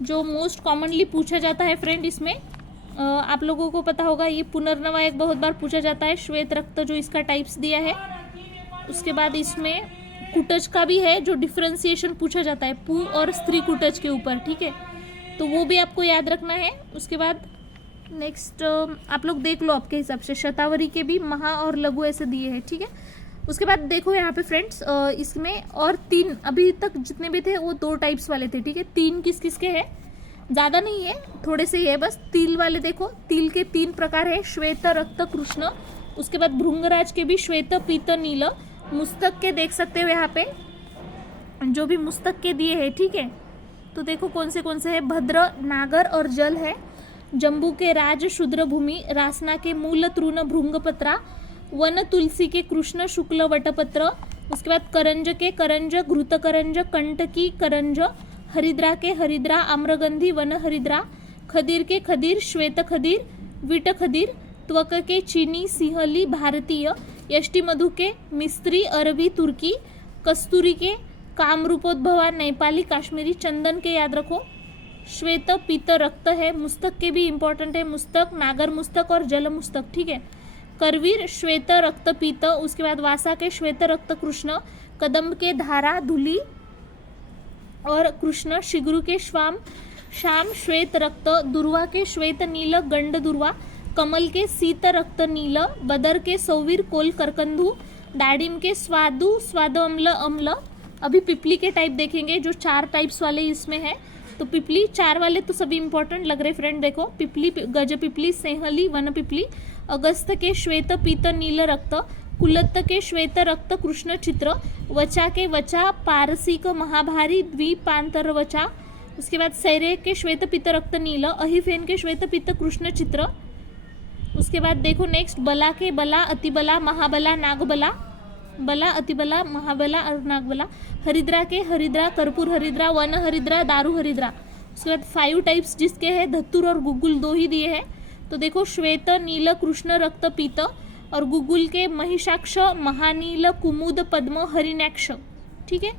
जो मोस्ट कॉमनली पूछा जाता है फ्रेंड, इसमें आप लोगों को पता होगा, ये पुनर्नवा एक बहुत बार पूछा जाता है, श्वेत रक्त जो इसका टाइप्स दिया है। उसके बाद इसमें कुटज का भी है जो डिफ्रेंसिएशन पूछा जाता है, पु और स्त्री कुटज के ऊपर, ठीक है, तो वो भी आपको याद रखना है। उसके बाद नेक्स्ट आप लोग देख लो आपके हिसाब से, शतावरी के भी महा और लघु ऐसे दिए हैं, ठीक है। उसके बाद देखो यहाँ पे फ्रेंड्स, इसमें और 3 अभी तक जितने भी थे वो 2 टाइप्स वाले थे, ठीक है। 3 किस किस के हैं, ज़्यादा नहीं है, थोड़े से ही है बस। तिल वाले देखो, तिल के 3 प्रकार है, श्वेत रक्त कृष्ण। उसके बाद भृंगराज के भी श्वेत पीत नील। मुस्तक के देख सकते हो यहाँ पे जो भी मुस्तक के दिए हैं, ठीक है। तो देखो कौन से है, भद्र नागर और जल है। जम्बू के राज शूद्र भूमि। रासना के मूल तृण भृंगपत्रा। वन तुलसी के कृष्ण शुक्ल वटपत्र। उसके बाद करंज के करंज घृत करंज कंटकी करंज। हरिद्रा के हरिद्रा आम्रगंधी वन हरिद्रा। खदीर के खदीर श्वेत खदीर विट खदीर। त्वक के चीनी सिंहली भारतीय। यष्टि मधु के मिस्त्री अरबी तुर्की। कस्तूरी के कामरूपोद्भवा नेपाली काश्मीरी। चंदन के याद रखो श्वेत पीत रक्त है। मुस्तक के भी इंपॉर्टेंट है, मुस्तक नागर मुस्तक और जल मुस्तक, ठीक है। करवीर श्वेत रक्त पीत। उसके बाद वासा के श्वेत रक्त कृष्ण। कदम्ब के धारा धुली और कृष्ण। शिगरू के श्वाम श्याम श्वेत रक्त। दुर्वा के श्वेत नील गंड दुर्वा। कमल के सीत रक्त नील। बदर के सौवीर कोल करकंधु। दाडिम के स्वादु स्वाद अम्ल अम्ल। अभी पिपली के टाइप देखेंगे जो 4 टाइप्स वाले इसमें है। तो पिपली 4 वाले तो सभी इंपॉर्टेंट लग रहे फ्रेंड, देखो पिपली गज पिपली सेहली वन पिपली। अगस्त के श्वेत पीत नील रक्त। कुलत्त के श्वेत रक्त कृष्ण चित्र। वचा के वचा पारसिक महाभारी द्वीपांतर वचा। उसके बाद सैरे के श्वेत पीत रक्त नील। अहिफेन के श्वेत पीत कृष्ण चित्र। उसके बाद देखो नेक्स्ट, बला के बला अतिबला महाबला नागबला। बला अतिबला महाबला और नागबला। हरिद्रा के हरिद्रा कर्पूर हरिद्रा वन हरिद्रा दारू हरिद्रा। उसके बाद 5 टाइप्स जिसके हैं, धत्तुर और गुगुल 2 ही दिए हैं। तो देखो श्वेत नील कृष्ण रक्त पीत और गुगुल के महिषाक्ष महानील कुमुद पद्म हरिणाक्ष, ठीक है,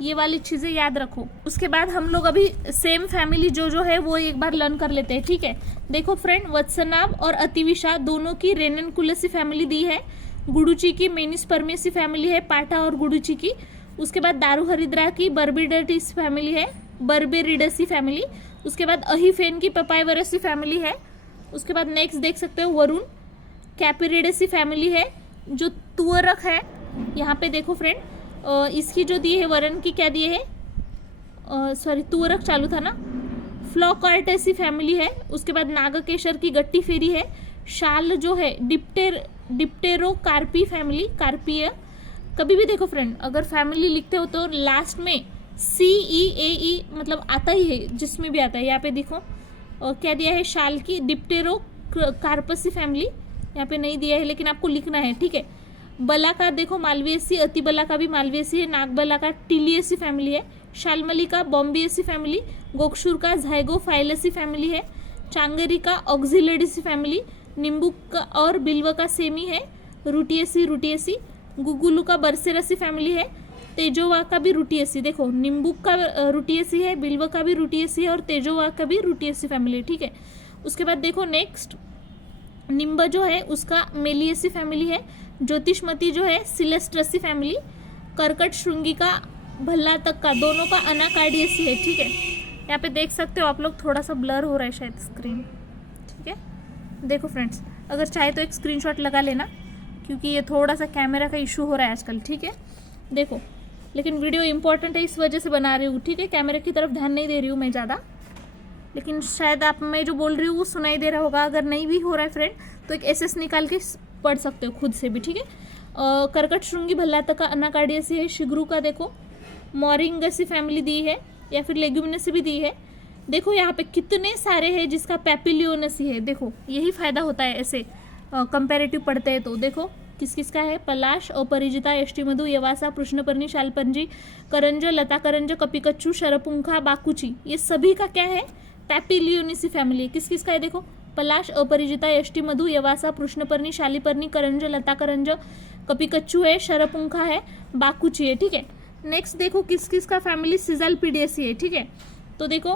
ये वाली चीज़ें याद रखो। उसके बाद हम लोग अभी सेम फैमिली जो है वो एक बार लर्न कर लेते हैं, ठीक है। देखो फ्रेंड, वत्सनाभ और अतिविशा दोनों की रेननकुलेसी फैमिली दी है, गुडुची की मेनिस्पर्मेसी फैमिली है, पाठा और गुडुची की। उसके बाद दारूहरिद्रा की बर्बिडटिस फैमिली है, बर्बेरिडसी फैमिली। उसके बाद अहीफेन की पपायवरसी फैमिली है। उसके बाद नेक्स्ट देख सकते हो वरुण कैपिरिडेसी फैमिली है। जो तुअरक है यहाँ पे देखो फ्रेंड, इसकी जो दी है वरुण की क्या दिए है, सॉरी तुअरक चालू था ना, फ्लोकार्टेसी फैमिली है। उसके बाद नागकेशर की गट्टी फेरी है। शाल जो है डिप्टेरोकार्पी फैमिली, कार्पीय। कभी भी देखो फ्रेंड, अगर फैमिली लिखते हो तो लास्ट में CEAE मतलब आता ही है, जिसमें भी आता है। यहाँ पे देखो क्या दिया है, शाल की डिप्टेरोकार्पसी फैमिली, यहाँ पे नहीं दिया है लेकिन आपको लिखना है, ठीक है। बला का देखो मालवीयसी, अतिबला का भी मालवीयसी है, नागबला का टिलियसी फैमिली है, शालमली का बॉम्बियसी फैमिली, गोक्षुर का झाइगोफाइलसी फैमिली है, चांगेरी का ऑक्सिलेडिसी फैमिली, निम्बुक का और बिल्व का सेमी है, रूटियसी, गुगुलू का बरसेरसी फैमिली है, तेजोवा का भी रूटियसी। देखो निम्बुक का रूटियसी है, बिल्व का भी रूटियसी है और तेजोवा का भी रूटियसी फैमिली है, ठीक है। उसके बाद देखो नेक्स्ट, निम्ब जो है उसका मेलियसी फैमिली है, ज्योतिषमती जो है सिलेस्ट्रसी फैमिली, कर्कट श्रृंगी का भल्ला तक का दोनों का अनाकार्डियसी है, ठीक है। यहाँ पे देख सकते हो आप लोग, थोड़ा सा ब्लर हो रहा है शायद स्क्रीन, ठीक है। देखो फ्रेंड्स, अगर चाहे तो एक स्क्रीनशॉट लगा लेना, क्योंकि ये थोड़ा सा कैमरा का इशू हो रहा है आजकल, ठीक है। देखो, लेकिन वीडियो इंपॉर्टेंट है इस वजह से बना रही हूँ, ठीक है। कैमरे की तरफ ध्यान नहीं दे रही हूँ मैं ज़्यादा, लेकिन शायद आप मैं जो बोल रही हूँ वो सुनाई दे रहा होगा। अगर नहीं भी हो रहा है फ्रेंड तो एक SS निकाल के पढ़ सकते हो खुद से भी, ठीक है। कर्कट श्रृंगी भल्लातक का अनाकार्डियसी है। शिग्रू का देखो मोरिंगसी फैमिली दी है, या फिर लेग्यूमिनेसी भी दी है। देखो यहाँ पे कितने सारे हैं जिसका पैपिलियोनसी है। देखो यही फायदा होता है ऐसे कंपैरेटिव पढ़ते हैं तो। देखो किस किस का है, पलाश, अपरिजिता, यष्टिमधु, यवासा, कृष्णपर्णी, शालपंजी, करंज, लता करंज, कपिकच्चू, शरपुंखा, बाकुची, ये सभी का क्या है, पैपिलियोनेसी फैमिली है। किस किस का है देखो, पलाश, अपरिजिता, यष्टिमधु, यवासा, कृष्णपर्णी, शालीपर्णी, करंज, लता करंज, कपिकच्चू है, शरपुंखा है, बाकुची है, ठीक है। नेक्स्ट देखो किस किस का फैमिली सिजाल्पिडियसी है, ठीक है। तो देखो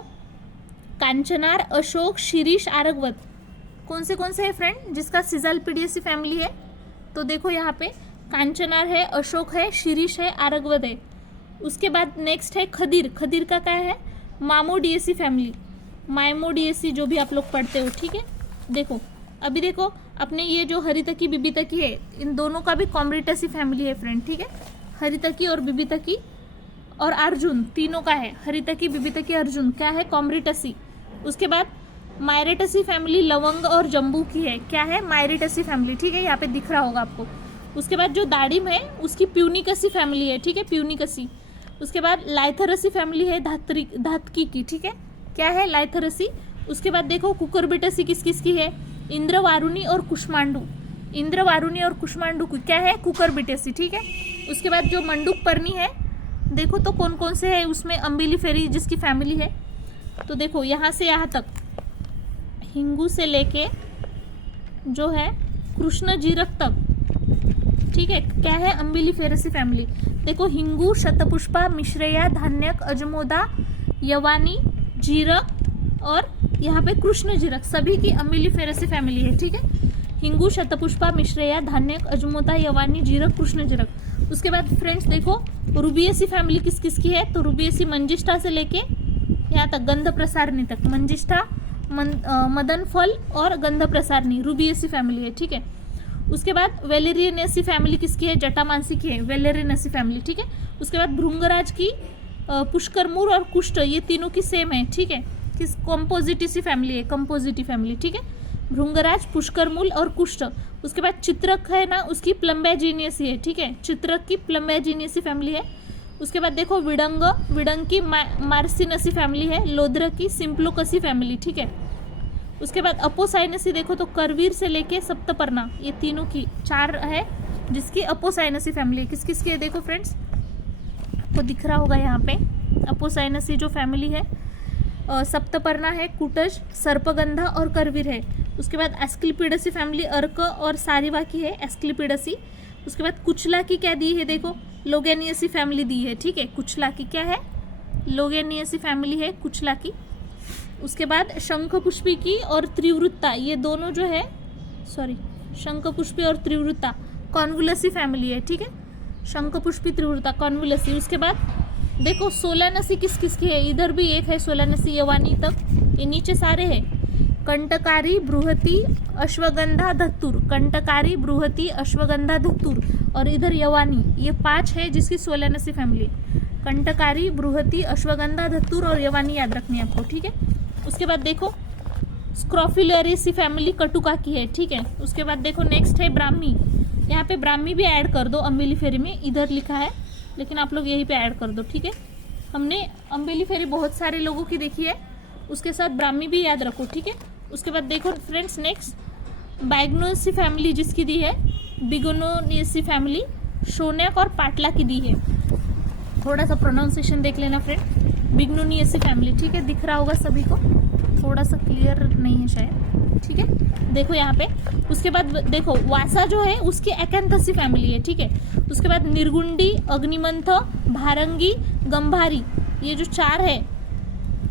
कांचनार, अशोक, शिरीष, आरगवत, कौन से है फ्रेंड जिसका सिजाल्पिडियसी फैमिली है। तो देखो यहाँ पे कांचनार है, अशोक है, शिरीष है, आरगवत है। उसके बाद नेक्स्ट है खदीर। खदीर का क्या है, मामोडियसी फैमिली, माइमोडियसी जो भी आप लोग पढ़ते हो, ठीक है। देखो अभी देखो अपने ये जो हरितकी बिबितकी है, इन दोनों का भी कॉम्ब्रिटसी फैमिली है फ्रेंड, ठीक है। हरितकी और बिबितकी और अर्जुन तीनों का है, हरितकी, बिबितकी, अर्जुन क्या है, कॉम्ब्रिटसी। उसके बाद मायरेटसी फैमिली लवंग और जम्बू की है, क्या है, मायरेटसी फैमिली, ठीक है, यहाँ पे दिख रहा होगा आपको। उसके बाद जो दाड़िम है उसकी प्यूनिकसी फैमिली है, ठीक है, प्यूनिकसी। उसके बाद लाइथरसी फैमिली है धातकी की, ठीक है, क्या है, लाइथरसी। उसके बाद देखो कुकुरबिटसी किस किस की है, इंद्रवारुणी और कुष्मांडू, इंद्रवारुणी और कुष्मांडू की क्या है, कुकुरबिटसी, ठीक है। उसके बाद जो मंडूक पर्णी है, देखो तो कौन कौन से है उसमें, अम्बिलीफेरी जिसकी फैमिली है। तो देखो यहाँ से यहाँ तक, हिंगू से लेके जो है कृष्ण जीरक तक, ठीक है, क्या है, अम्बिलीफेरेसी फैमिली। देखो हिंगू, शतपुष्पा, मिश्रेया, धान्यक, अजमोदा, यवानी, जीरक और यहाँ पे कृष्ण जीरक, सभी की अम्बिलीफेरेसी फैमिली है, ठीक है। हिंगू, शतपुष्पा, मिश्रेया, धान्यक, अजमोदा, यवानी, जीरक, कृष्ण जीरक। उसके बाद फ्रेंड्स देखो रूबियसी फैमिली किस किस की है। तो रूबियसी मंजिष्ठा से लेके यहाँ तक गंध प्रसारणी तक, मंजिष्ठा, मदन फल और गंध प्रसारणी, रूबियसी फैमिली है, ठीक है। उसके बाद वेलेरियनेसी फैमिली किसकी है, जटामांसी की है, वेलेरियनेसी फैमिली, ठीक है। उसके बाद भृंगराज की पुष्करमूर और कुष्ठ, ये तीनों की सेम है, ठीक है, किस, कंपोजिटिसी फैमिली है, कंपोजिटी फैमिली, ठीक है, भृंगराज, पुष्करमूल और कुष्ठ। उसके बाद चित्रक है ना, उसकी प्लम्बैजीनियसी है, ठीक है, चित्रक की प्लम्बैजीनियसी फैमिली है। उसके बाद देखो विडंग की मार्सिनसी फैमिली है, लोद्र की सिंप्लोकसी फैमिली, ठीक है। उसके बाद अपोसाइनसी देखो तो करवीर से लेके सप्तपर्णा, ये तीनों की 4 है जिसकी अपोसाइनसी फैमिली है। किस किस की है देखो फ्रेंड्स, आपको दिख रहा होगा यहाँ पे अपोसाइनसी जो फैमिली है, सप्तपर्णा है, कुटज, सर्पगंधा और करवीर है। उसके बाद एस्क्लिपिडसी फैमिली अर्क और सारिवा की है, एस्क्लिपिडसी। उसके बाद कुचला की क्या दी है देखो, लोगेनियसी फैमिली दी है, ठीक है। कुचला की क्या है, लोगेनियसी फैमिली है कुचला की। उसके बाद शंखपुष्पी की और त्रिवृत्ता, ये दोनों जो है, सॉरी, शंखपुष्पी और त्रिवृत्ता कॉन्वुलसी फैमिली है, ठीक है। शंखपुष्पी त्रिवृत्ता कॉन्वुलसी। उसके बाद देखो सोलानसी किस किस की है, इधर भी एक है सोलानसी यवानी तक, ये नीचे सारे हैं। कंटकारी, बृहति, अश्वगंधा, धतुर, कंटकारी, बृहति, अश्वगंधा, धतुर, और इधर यवानी, ये 5 है जिसकी सोलानसी फैमिली है। कंटकारी, बृहति, अश्वगंधा, धतुर और यवानी याद रखनी है आपको, ठीक है। उसके बाद देखो स्क्रोफिलरेसी फैमिली कटुका की है, ठीक है। उसके बाद देखो नेक्स्ट है ब्राह्मी, यहाँ पे ब्राह्मी भी ऐड कर दो अम्बिलीफेरी में, इधर लिखा है लेकिन आप लोग यहीं पे ऐड कर दो, ठीक है। हमने अम्बिलीफेरी बहुत सारे लोगों की देखी है, उसके साथ ब्राह्मी भी याद रखो, ठीक है। उसके बाद देखो फ्रेंड्स नेक्स्ट बैग्नोसी फैमिली जिसकी दी है, बिगोनोनियसी फैमिली शोनक और पाटला की दी है। थोड़ा सा प्रोनाउंसिएशन देख लेना फ्रेंड, बिगनोनियसी फैमिली, ठीक है। दिख रहा होगा सभी को, थोड़ा सा क्लियर नहीं है शायद, ठीक है। देखो यहाँ पे उसके बाद देखो वासा जो है उसकी एकेंथसी फैमिली है, ठीक है। उसके बाद निर्गुंडी, अग्निमंथ, भारंगी, गंभारी, ये जो 4 है,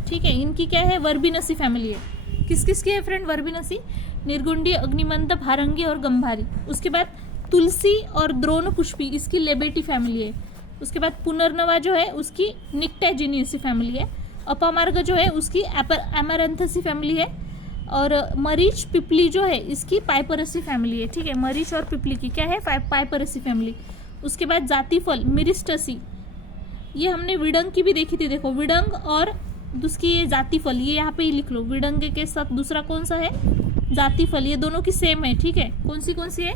ठीक है, इनकी क्या है, वर्बिनसी फैमिली है। किस किस की है फ्रेंड, वर्बिनसी, निर्गुंडी, अग्निमंथ, भारंगी और गंभारी। उसके बाद तुलसी और द्रोण पुष्पी, इसकी लेबेटी फैमिली है। उसके बाद पुनर्नवा जो है उसकी निक्टेजिनियसी फैमिली है। अपामार्ग जो है उसकी एमरंथसी फैमिली है। और मरीच पिपली जो है इसकी पाइपरसी फैमिली है, ठीक है। मरीच और पिपली की क्या है, पाइपरसी फैमिली। उसके बाद जातिफल मिरिस्टसी, ये हमने विडंग की भी देखी थी, देखो विडंग और उसकी ये जातिफल, ये यहाँ पे ही लिख लो, विडंग के साथ दूसरा कौन सा है, जातिफल, ये दोनों की सेम है, ठीक है। कौन सी है,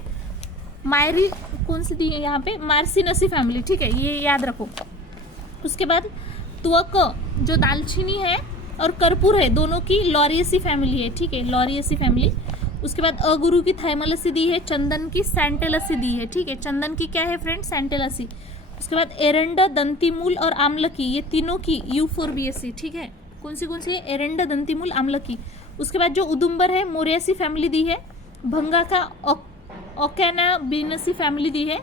मायरी कौन सी दी है यहाँ पे, मार्सिनसी फैमिली, ठीक है, ये याद रखो। उसके बाद त्वक जो दालचीनी है और कर्पूर है, दोनों की लॉरियसी फैमिली है, ठीक है, लॉरियसी फैमिली। उसके बाद अगुरु की थाइमलसी दी है, चंदन की सैंटेलसी दी है, ठीक है। चंदन की क्या है फ्रेंड, सैंटेलसी। उसके बाद एरंड, दंतीमूल और आमलकी, ये तीनों की यूफोर्बियसी, ठीक है। कौन सी है, एरंड, दंतीमूल, आमलकी। उसके बाद जो उदुम्बर है मोरियासी फैमिली दी है। भंगा का ओकेनाबिनसी फैमिली दी है,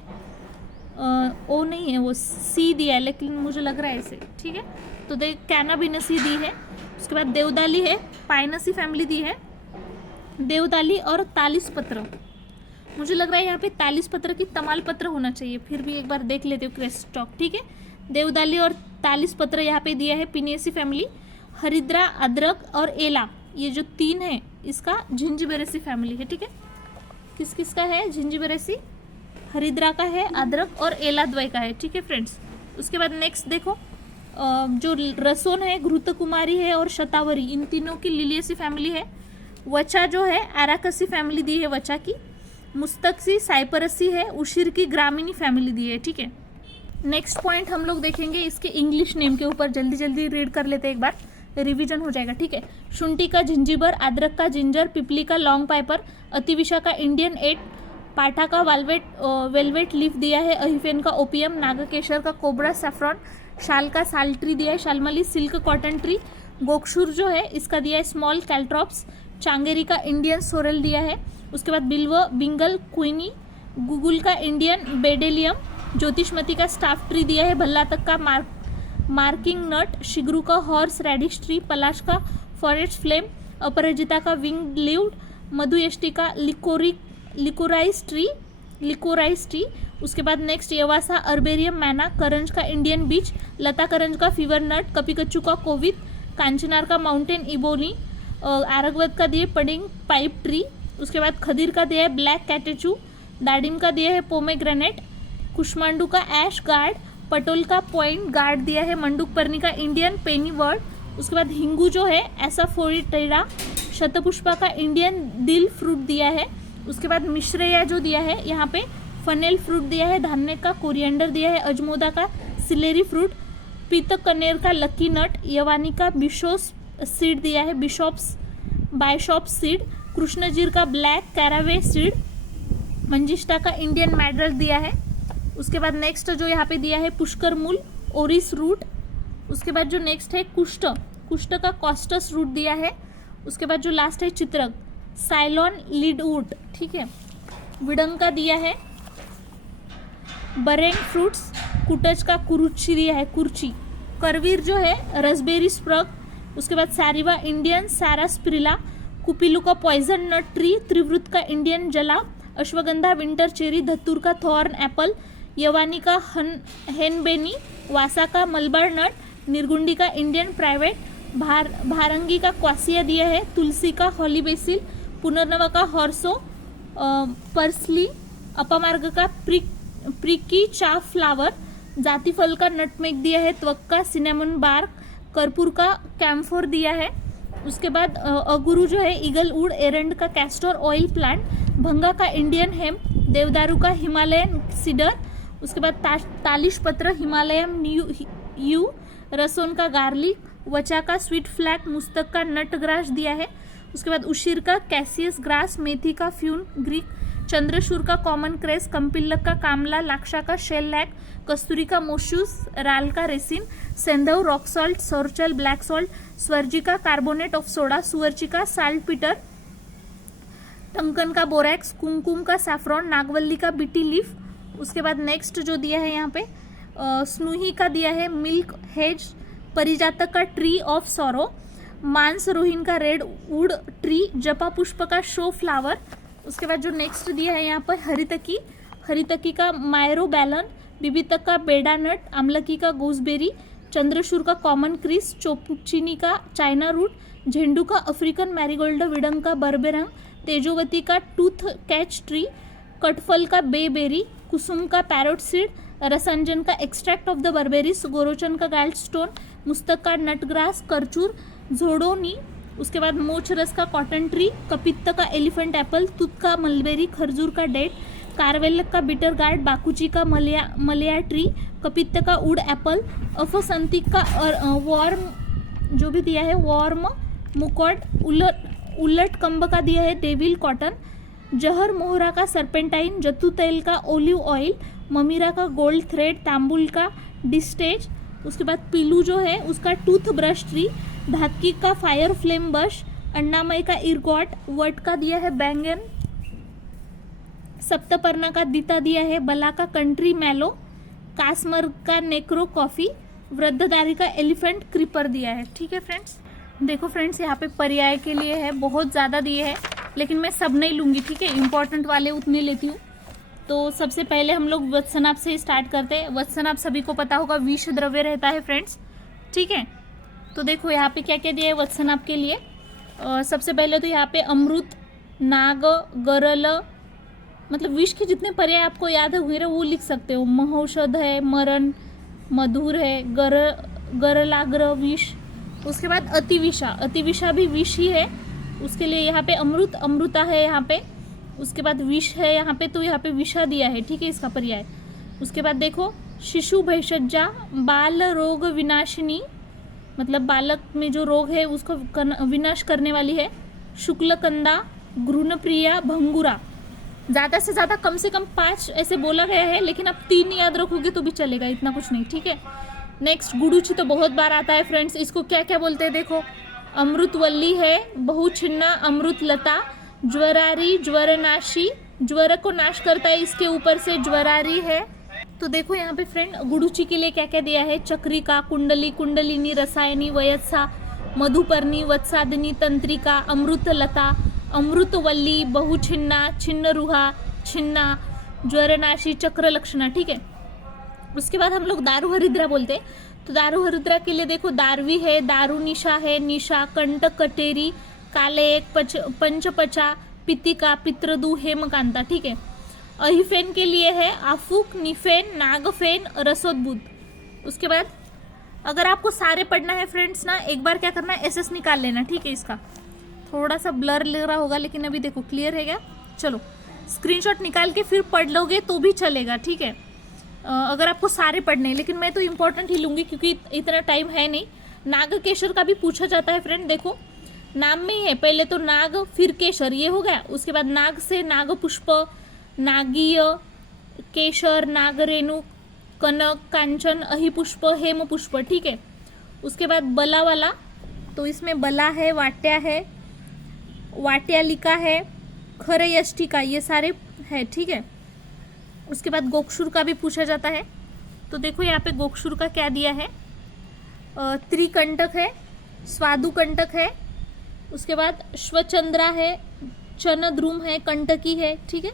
ओ नहीं है, वो सी दिया है लेकिन मुझे लग रहा है ऐसे, ठीक है। तो देख कैनाबिनसी दी है। उसके बाद देवदाली है, पाइनसी फैमिली दी है। देवदाली और तालिस पत्र, मुझे लग रहा है यहाँ पे तालिस पत्र की तमाल पत्र होना चाहिए, फिर भी एक बार देख लेते हो क्रॉस स्टॉक, ठीक है। देवदाली और तालिस पत्र यहाँ पे दिया है पिनेसी फैमिली। हरिद्रा, अदरक और एला, ये जो 3 है इसका झिंजिबेरेसी फैमिली है, ठीक है। किस किस का है, झिंजिबेरेसी, हरिद्रा का है, अदरक और एला द्वय का है, ठीक है फ्रेंड्स। उसके बाद नेक्स्ट देखो जो रसोन है, घृत कुमारी है और शतावरी, इन तीनों की लिलियसी फैमिली है। वचा जो है एराकसी फैमिली दी है, वचा की। मुस्तकसी साइपरसी है, उशिर की ग्रामीणी फैमिली दी है, ठीक है। नेक्स्ट पॉइंट हम लोग देखेंगे इसके इंग्लिश नेम के ऊपर, जल्दी जल्दी रीड कर लेते हैं, एक बार रिवीजन हो जाएगा, ठीक है। शुंठी का जिंजीबर, अदरक का जिंजर, पिपली का लॉन्ग पाइपर, अतिविशा का इंडियन 8, पाठा का वेलवेट लीफ दिया है, अहिफेन का ओपियम, नागकेशर का कोबरा सैफ्रॉन, शाल का साल ट्री दिया है, शालमली सिल्क कॉटन ट्री, गोक्षुर जो है इसका दिया है स्मॉल कैल्ट्रॉप्स, चांगेरी का इंडियन सोरेल दिया है। उसके बाद बिल्व, बिंगल, क्वीनी, गुगुल का इंडियन बेडेलियम, ज्योतिषमती का स्टाफ ट्री दिया है, भल्लातक का मार्किंग नट, शिगरू का हॉर्स रेडिश ट्री, पलाश का फॉरेस्ट फ्लेम, अपराजिता का विंग लीव्ड, मधुयष्टि का लिकोराइस ट्री। उसके बाद नेक्स्ट यवासा अर्बेरियम मैना, करंज का इंडियन बीच, लता करंज का फीवर नट, कपिकच्चू का कोविद, कांचनार का माउंटेन इबोनी, आरगवत का दिए पडिंग पाइप ट्री। उसके बाद खदीर का दिया है ब्लैक कैटेचू, दाडिम का दिया है पोमेग्रेनेट, कुष्मांडू का ऐश गार्ड, पटोल का पॉइंट गार्ड दिया है, मंडूक पर्णी का इंडियन पेनी वर्ड। उसके बाद हिंगू जो है ऐसा फोरिटेरा, शतपुष्पा का इंडियन दिल फ्रूट दिया है। उसके बाद मिश्रया जो दिया है यहाँ पे फनेल फ्रूट दिया है, धान्य का कोरिएंडर दिया है, अजमोदा का सिलेरी फ्रूट, पीतक कनेर का लकी नट, यवानी का बिशोस सीड दिया है, बायशॉप सीड, कृष्णजीर का ब्लैक कैरावे सीड, मंजिष्ठा का इंडियन मैडल दिया है। उसके बाद नेक्स्ट जो यहाँ पे दिया है पुष्कर मूल, ओरिस रूट। उसके बाद जो नेक्स्ट है कुष्ठ का कॉस्टस रूट दिया है। उसके बाद जो लास्ट है चित्रक, साइलॉन लीडवुड, ठीक है। विडंग का दिया है बरेंग फ्रूट्स, कुटच का कुरुचिरिया है, कुर्ची। करवीर जो है रसबेरी स्प्रग। उसके बाद सारिवा इंडियन सारास्प्रिला। कुपिलू का पॉइजन नट ट्री। त्रिवृत का इंडियन जला। Ashwagandha winter cherry. धतूर का थॉर्न एप्पल। यवानी का हेनबेनी। वासा का मलबार नट। निर्गुंडी का इंडियन प्राइवेट। भारंगी का क्वासिया दिया है। तुलसी का हॉली बेसिल। पुनर्नवा का हॉर्सो पर्सली। अपामार्ग का प्रिकी चा फ्लावर। जातिफल का नटमेग दिया है। त्वक का सिनेमन बार्क। कर्पूर का कैम्फोर दिया है। उसके बाद अगुरु जो है ईगल वुड। एरंड का कैस्टर ऑयल प्लांट। भंगा का इंडियन हेम। देवदारू का हिमालयन सीडर। उसके बाद तालिश पत्र हिमालयन यू। रसोन का गार्लिक। वचा का स्वीट फ्लैग। मुस्तक का नट ग्रास दिया है। उसके बाद उशीर का कैसियस ग्रास। मेथी का फ्यून ग्रीक। चंद्रशूर का कॉमन क्रेस। कंपिल्लक का कामला। लाक्षा का शेल लैक। कस्तूरी का मोशूस। राल का रेसिन। सेंधव रॉक सॉल्ट। सोरचल ब्लैक सॉल्ट। स्वर्जी का कार्बोनेट ऑफ सोडा। सुअरची का साल्ट पीटर। टंकन का बोरैक्स। कुमकुम का सैफ्रॉन। नागवल्ली का बीटी लीफ। उसके बाद नेक्स्ट जो दिया है यहाँ पे स्नूही का दिया है मिल्क हेज। परिजातक का ट्री ऑफ सॉरो। मानसरोहिन का रेड वुड ट्री। जपा पुष्प का शो फ्लावर। उसके बाद जो नेक्स्ट दिया है यहाँ पर हरितकी का मायरो बैलन। बिबितक का बेडा नट। अमलकी का गूसबेरी। चंद्रशूर का कॉमन क्रिस। चोपुचिनी का चाइना रूट। झेंडू का अफ्रीकन मैरीगोल्ड। विडंग का बर्बेरंग। तेजोवती का टूथ कैच ट्री। कटफल का बेबेरी। कुसुम का पैरोट सीड। रसंजन का एक्सट्रैक्ट ऑफ द बर्बेरीज। गोरोचन का गाल्ड स्टोन। मुस्तक का नट ग्रास। करचूर झोडोनी। उसके बाद मोच रस का कॉटन ट्री। कपित्त का एलिफेंट एप्पल। तुत का मलबेरी। खरजूर का डेट। कारवेलक का बिटर गार्ड। बाकुची का मलया ट्री। कपित्त का वुड एप्पल। अफसंतिक का वॉर्म जो भी दिया है वॉर्म मुकॉट। उलट कंब का दिया है डेविल कॉटन। जहर मोहरा का सर्पेंटाइन। जतू तेल का ओलिव ऑयल। ममीरा का गोल्ड थ्रेड। तांबुल का डिस्टेज। उसके बाद पीलू जो है उसका टूथ ब्रश ट्री। धातकी का फायर फ्लेम बश। अन्नामय का इरगॉट। वट का दिया है बैंगन। सप्तपर्णा का दीता दिया है। बला का कंट्री मैलो। कासमर का नेक्रो कॉफी। वृद्धदारी का एलिफेंट क्रीपर दिया है। ठीक है फ्रेंड्स, देखो फ्रेंड्स यहाँ पे पर्याय के लिए है, बहुत ज़्यादा दिए हैं लेकिन मैं सब नहीं लूँगी। ठीक है, इंपॉर्टेंट वाले उतने लेती हूँ। तो सबसे पहले हम लोग वत्सनाभ से स्टार्ट करते हैं। वत्सनाभ सभी को पता होगा विष द्रव्य रहता है फ्रेंड्स। ठीक है, तो देखो यहाँ पे क्या क्या दिया है वत्सनाभ के लिए। सबसे पहले तो यहाँ पे अमृत, नाग, गरल, मतलब विष के जितने पर्याय आपको याद है वो लिख सकते हो। महौषध है, मरण, मधुर है, गरलाग्र विष। उसके बाद अतिविषा, अतिविषा भी विष ही है, उसके लिए यहाँ पे अमृत, अमृता है यहाँ पे। उसके बाद विष है यहाँ पे, तो यहाँ पे विषा दिया है। ठीक है, इसका पर्याय। उसके बाद देखो शिशु भैषज्जा, बाल रोग विनाशिनी, मतलब बालक में जो रोग है उसको विनाश करने वाली है। शुक्लकंदा, घृणप्रिया, भंगुरा। ज़्यादा से ज़्यादा कम से कम 5 ऐसे बोला गया है, लेकिन आप 3 याद रखोगे तो भी चलेगा, इतना कुछ नहीं। ठीक है, नेक्स्ट गुडुची तो बहुत बार आता है फ्रेंड्स। इसको क्या क्या बोलते हैं देखो, अमृतवल्ली है, बहुछिन्ना, अमृतलता, ज्वरारी, ज्वरनाशी, ज्वर को नाश करता है, इसके ऊपर से ज्वरारी है। तो देखो यहाँ पे फ्रेंड गुडुची के लिए क्या क्या दिया है। चक्रिका, कुंडली, कुंडलिनी, रसायनी, वयस्सा, मधुपर्णी, वत्सादिनी, तंत्रिका, अमृतलता, अमृतवल्ली, बहुछिन्ना, छिन्नरुहा, छिन्ना, ज्वरनाशी, चक्रलक्षणा। ठीक है, उसके बाद हम लोग दारू हरिद्रा बोलते हैं। तो दारू हरिद्रा के लिए देखो दारवी है, दारू निशा है, निशा, कंटक, कटेरी, काले, पंचपचा, पितिका, पित्रदू, हेमकांता। ठीक है, अहिफेन के लिए है आफूक, निफेन, नागफेन, रसोद्बुद। उसके बाद अगर आपको सारे पढ़ना है फ्रेंड्स ना, एक बार क्या करना है, एसएस निकाल लेना। ठीक है, इसका थोड़ा सा ब्लर लग रहा होगा लेकिन अभी देखो क्लियर है क्या। चलो स्क्रीनशॉट निकाल के फिर पढ़ लोगे तो भी चलेगा। ठीक है, अगर आपको सारे पढ़ने हैं, लेकिन मैं तो इंपॉर्टेंट ही लूँगी क्योंकि इतना टाइम है नहीं। नागकेशर का भी पूछा जाता है फ्रेंड, देखो नाम में ही है, पहले तो नाग फिर केशर, ये हो गया। उसके बाद नाग से नागपुष्प, नागीय, केशर, नागरेणु, कनक, कांचन, अहिपुष्प, हेमपुष्प। ठीक है, उसके बाद बला वाला, तो इसमें बला है, वाट्या है, वाट्यालिका है, खरयष्टिका, ये सारे है। ठीक है, उसके बाद गोक्षुर का भी पूछा जाता है। तो देखो यहाँ पे गोक्षुर का क्या दिया है, त्रिकंटक है, स्वादुकंटक है, उसके बाद श्वचंद्रा है, चनद्रुम है, कंटकी है, ठीक है।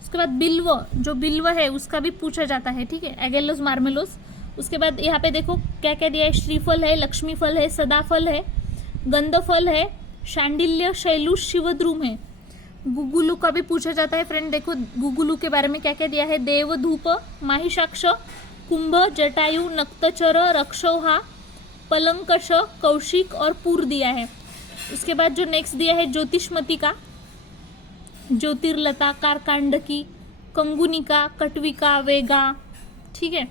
उसके बाद बिल्व, जो बिल्व है उसका भी पूछा जाता है, ठीक है, एगेलोस मार्मेलोस। उसके बाद यहाँ पे देखो क्या क्या दिया है, श्रीफल है, लक्ष्मी फल है, सदाफल है, गंधफल है, शांडिल्य, शैलुष, शिवद्रुम है। गुगुलू का भी पूछा जाता है फ्रेंड। देखो गुगुलू के बारे में क्या क्या दिया है, देवधूप, माहिषाक्ष, कुंभ, जटायु, नक्तचर, रक्षौहा, पलंकश, कौशिक और पुर दिया है। उसके बाद जो नेक्स्ट दिया है ज्योतिष्मती का, ज्योतिर्लता, कारकांडकी, कंगुनिका, कटविका, वेगा, ठीक है।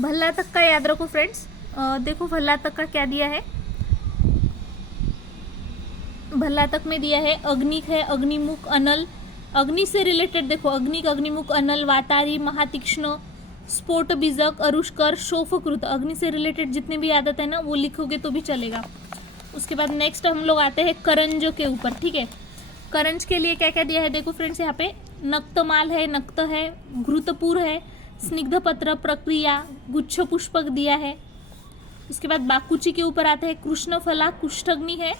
भल्ला तक का याद रखो फ्रेंड्स। देखो भल्ला तक का क्या दिया है, भल्ला तक में दिया है अग्निक है, अग्निमुख, अनल, अग्नि से रिलेटेड देखो अग्निक, अग्निमुख, अनल, वातारी, महातीक्ष्ण, स्फोट बीजक, अरुष्कर, शोफकृत, अग्नि से रिलेटेड जितने भी आदत है ना वो लिखोगे तो भी चलेगा। उसके बाद नेक्स्ट हम लोग आते हैं करंज के ऊपर, ठीक है। करंज के लिए क्या क्या दिया है देखो फ्रेंड्स, यहाँ पे नक्तमाल है, नक्त है, घृतपुर है, स्निग्ध पत्र, प्रक्रिया, गुच्छ पुष्पक दिया है। उसके बाद बाकुची के ऊपर आता है कृष्णफला, कुष्ठग्नि है,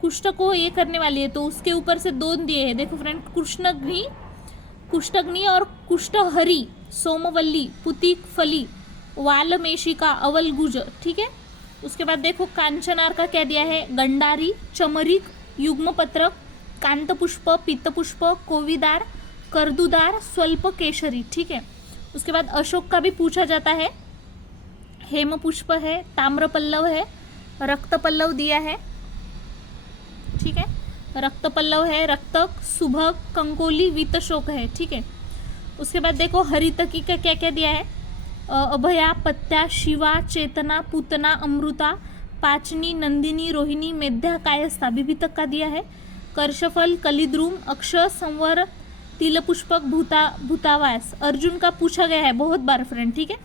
कुष्ठ को ये करने वाली है तो उसके ऊपर से 2 दिए हैं देखो फ्रेंड, कृष्णग्नि, कुष्ठग्नि और कुष्ठहरी, सोमवल्ली, पुतिक फली, वालमेशिका, अवलगुज, ठीक है। उसके बाद देखो कांचनार का क्या दिया है, गंडारी, चमरिक, युग्मपत्र, कांतपुष्प, पित्तपुष्प, कोविदार, कर्दुदार, स्वल्प केशरी, ठीक है। उसके बाद अशोक का भी पूछा जाता है, हेमपुष्प है, ताम्रपल्लव है, रक्तपल्लव दिया है, ठीक है, रक्तपल्लव है, रक्तक, सुभग, कंकोली, वितशोक है, ठीक है। उसके बाद देखो हरितकी का क्या क्या दिया है, अभया, पत्या, शिवा, चेतना, पूतना, अमृता, पाचनी, नंदिनी, रोहिणी, मेध्या, कायस्था, विभितक का दिया है, कर्षफल, कलिद्रुम, अक्ष, संवर, तिलपुष्पक, भूतावास। अर्जुन का पूछा गया है बहुत बार फ्रेंड, ठीक है।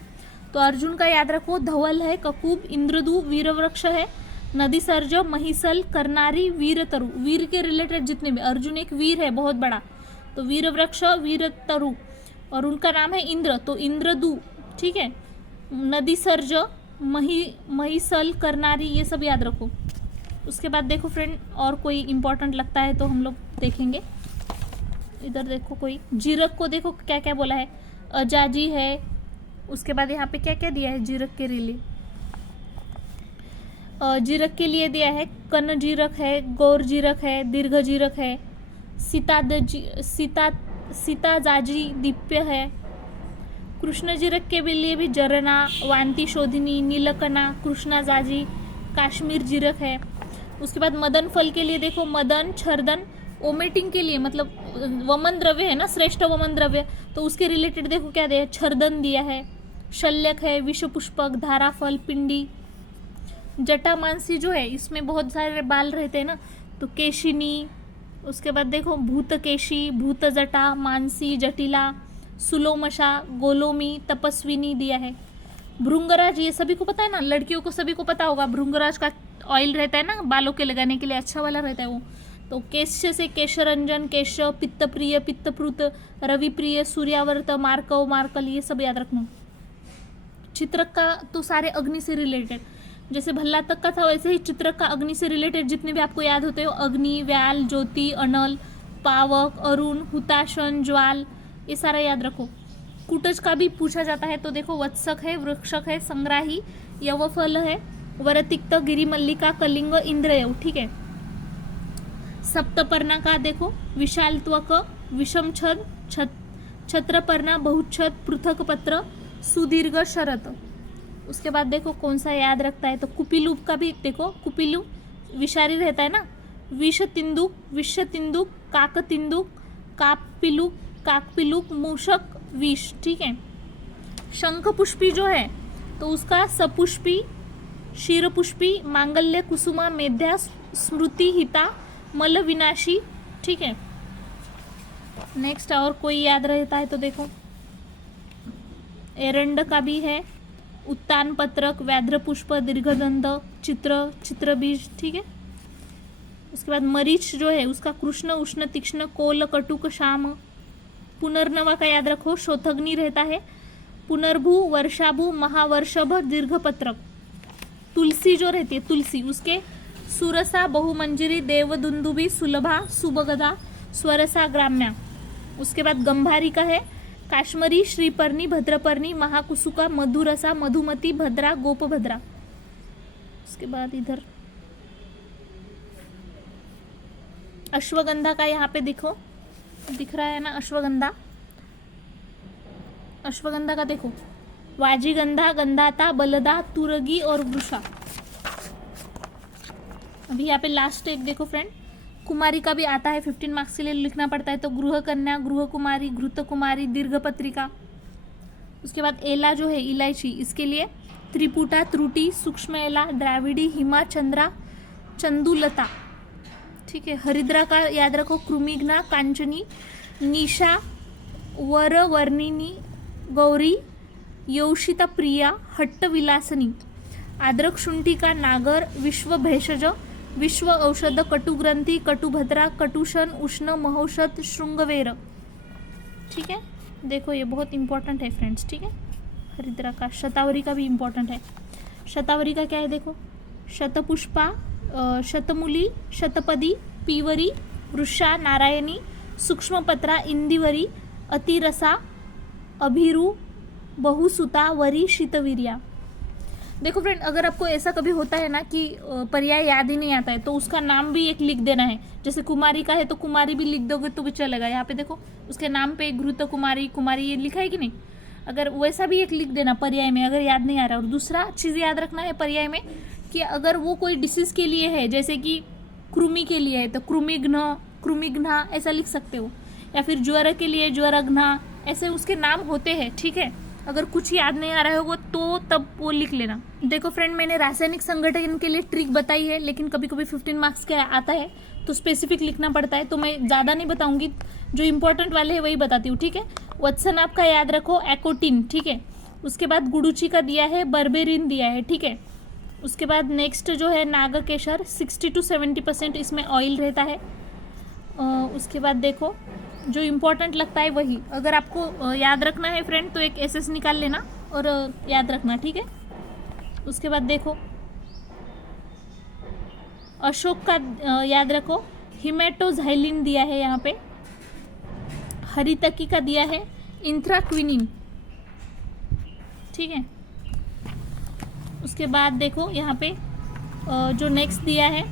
तो अर्जुन का याद रखो, धवल है, ककूब, इंद्रदू, वीरवृक्ष है, नदी सर्ज, महिसल, करनारी, वीरतरु, वीर के रिलेटेड जितने भी, अर्जुन एक वीर है बहुत बड़ा, तो वीरवृक्ष, वीरतरु, और उनका नाम है इंद्र, तो इंद्रदू, ठीक है। नदी सर्ज, महिसल, करनारी, ये सब याद रखो। उसके बाद देखो फ्रेंड और कोई इंपॉर्टेंट लगता है तो हम लोग देखेंगे। इधर देखो कोई जीरक को देखो क्या क्या बोला है, अजाजी है। उसके बाद यहाँ पे क्या क्या दिया है जीरक के लिए, जीरक के लिए दिया है कन जीरक है, गौर जीरक है, दीर्घ जीरक है, सीता जाजी दीप्य है। कृष्ण जीरक के लिए भी जरना, वांती शोधिनी, नीलकना, कृष्णा जाजी, काश्मीर जीरक है। उसके बाद मदन फल के लिए देखो मदन, छर्दन, ओमेटिंग के लिए मतलब वमन द्रव्य है ना, श्रेष्ठ वमन द्रव्य, तो उसके रिलेटेड देखो क्या दिया है, छर्दन दिया है, शल्यक है, विषपुष्पक, धाराफल, पिंडी। जटामानसी जो है इसमें बहुत सारे बाल रहते हैं ना, तो केशिनी। उसके बाद देखो भूतकेशी, भूतजटा, मानसी, जटिला, सुलोमशा, गोलोमी, तपस्विनी दिया है। भृंगराज ये सभी को पता है ना, लड़कियों को सभी को पता होगा, भृंगराज का ऑयल रहता है ना बालों के लगाने के लिए, अच्छा वाला रहता है वो। तो केश से केशरंजन, केश, पित्तप्रिय, पित्तप्रुत, रविप्रिय, सूर्यावर्त, मार्कव, मार्कल, ये सब याद रखना। चित्रक का तो सारे अग्नि से रिलेटेड, जैसे भल्ला तक का था वैसे ही चित्रक का अग्नि से रिलेटेड जितने भी आपको याद होते हो, अग्नि, व्याल, ज्योति, अनल, पावक, अरुण, हुताशन, ज्वाल, ये सारा याद रखो। कुटज का भी पूछा जाता है, तो देखो वत्सक है, वृक्षक है, संग्राही, यवफल है, वरतिक्त, गिरिमल्लिका, कलिंग, इंद्रयव, ठीक है। सप्तपर्णा का देखो विशालत्वक, विषम छद, छत्रपर्णा, बहुच्छद, पृथक पत्र, सुदीर्घ, शरत। उसके बाद देखो कौन सा याद रखता है, तो कुपिलू का भी देखो, कुपिलू विषारी रहता है ना, विषतिंदुक, विषतिंदुक, काकतिंदुक, काकपिलुक, काकपिलुक, मूषक, विष, ठीक है। शंखपुष्पी जो है तो उसका सपुष्पी, क्षीरपुष्पी, मांगल्य, कुसुमा, मेध्या, स्मृति, हिता, मल विनाशी, ठीक है। नेक्स्ट और कोई याद रहता है तो देखो एरंड का भी है, उत्तान पत्रक, व्याघ्र पुष्प, दीर्घदंड, चित्रबीज, ठीक है। उसके बाद मरीच जो है उसका कृष्ण, उष्ण, तीक्ष्ण, कोल, कटुक, श्याम। पुनर्नवा का याद रखो, शोथग्नि रहता है, पुनर्भू, वर्षाभू, महावर्षभ, दीर्घपत्रक। तुलसी जो रहती है तुलसी, उसके सुरसा, बहुमंजरी, देवदुंदुभी, सुलभा, सुबगदा, स्वरसा, ग्राम्या। उसके बाद गंभारी का है काश्मरी, श्रीपर्णी, भद्रपर्णी, महाकुसुका, मधुरसा, मधुमती, भद्रा, गोपभद्रा। उसके बाद इधर अश्वगंधा का यहाँ पे देखो, दिख रहा है ना अश्वगंधा। अश्वगंधा का देखो वाजीगंधा, गंधाता, बलदा, तुरगी और वृषा। अभी यहाँ पे लास्ट एक देखो फ्रेंड, कुमारी का भी आता है, 15 मार्क्स के लिए लिखना पड़ता है। तो गृह कन्या, गृह कुमारी, घृत कुमारी, दीर्घ पत्रिका। उसके बाद एला जो है इलायची, इसके लिए त्रिपुटा, त्रुटि, सूक्ष्म एला, द्राविडी, हिमा, चंद्रा, चंदुलता। ठीक है। हरिद्रा का याद रखो कृमिघ्ना, कांचनी, निशा, वर वर्णिनी, गौरी, यौशिता प्रिया, हट्ट विलासनी। आद्रक शुंठी का नागर, विश्व भेषज, विश्व औषध, कटुग्रंथी, कटुभद्रा, कटुशन, उष्ण, महौषध, श्रृंगवेर। ठीक है। देखो ये बहुत इंपॉर्टेंट है फ्रेंड्स। ठीक है। हरिद्रा का, शतावरी का भी इंपॉर्टेंट है। शतावरी का क्या है देखो, शतपुष्पा, शतमूली, शतपदी, पीवरी, वृषा, नारायणी, सूक्ष्मपत्रा, इंदिवरी, अतिरसा, अभिरु, बहुसुता, वरी, शीतवीर्या। देखो फ्रेंड, अगर आपको ऐसा कभी होता है ना कि पर्याय याद ही नहीं आता है, तो उसका नाम भी एक लिख देना है। जैसे कुमारी का है तो कुमारी भी लिख दोगे तो भी चलेगा। यहाँ पे देखो उसके नाम पे घृत कुमारी, कुमारी ये लिखा है कि नहीं, अगर वैसा भी एक लिख देना पर्याय में, अगर याद नहीं आ रहा। और दूसरा चीज़ याद रखना है पर्याय में कि अगर वो कोई डिसीज के लिए है, जैसे कि कृमि के लिए है तो कृमिघ्न, कृमिघ्ना ऐसा लिख सकते हो, या फिर ज्वर के लिए ज्वरघ्ना, ऐसे उसके नाम होते हैं। ठीक है। अगर कुछ याद नहीं आ रहा होगा तो तब वो लिख लेना। देखो फ्रेंड, मैंने रासायनिक संगठन के लिए ट्रिक बताई है, लेकिन कभी कभी 15 मार्क्स का आता है तो स्पेसिफिक लिखना पड़ता है, तो मैं ज़्यादा नहीं बताऊंगी, जो इंपॉर्टेंट वाले हैं वही बताती हूँ। ठीक है। वत्सन आपका याद रखो एकोटिन। ठीक है। उसके बाद गुडुची का दिया है, बर्बेरिन दिया है। ठीक है। उसके बाद नेक्स्ट जो है नागकेशर, 60 to 70% इसमें ऑयल रहता है। उसके बाद देखो जो इम्पोर्टेंट लगता है वही, अगर आपको याद रखना है फ्रेंड तो एक एसएस निकाल लेना और याद रखना। ठीक है। उसके बाद देखो अशोक का याद रखो, हिमेटोजाइलिन दिया है यहाँ पे, हरितकी का दिया है इंथ्राक्विनिन। ठीक है। उसके बाद देखो यहाँ पे जो नेक्स्ट दिया है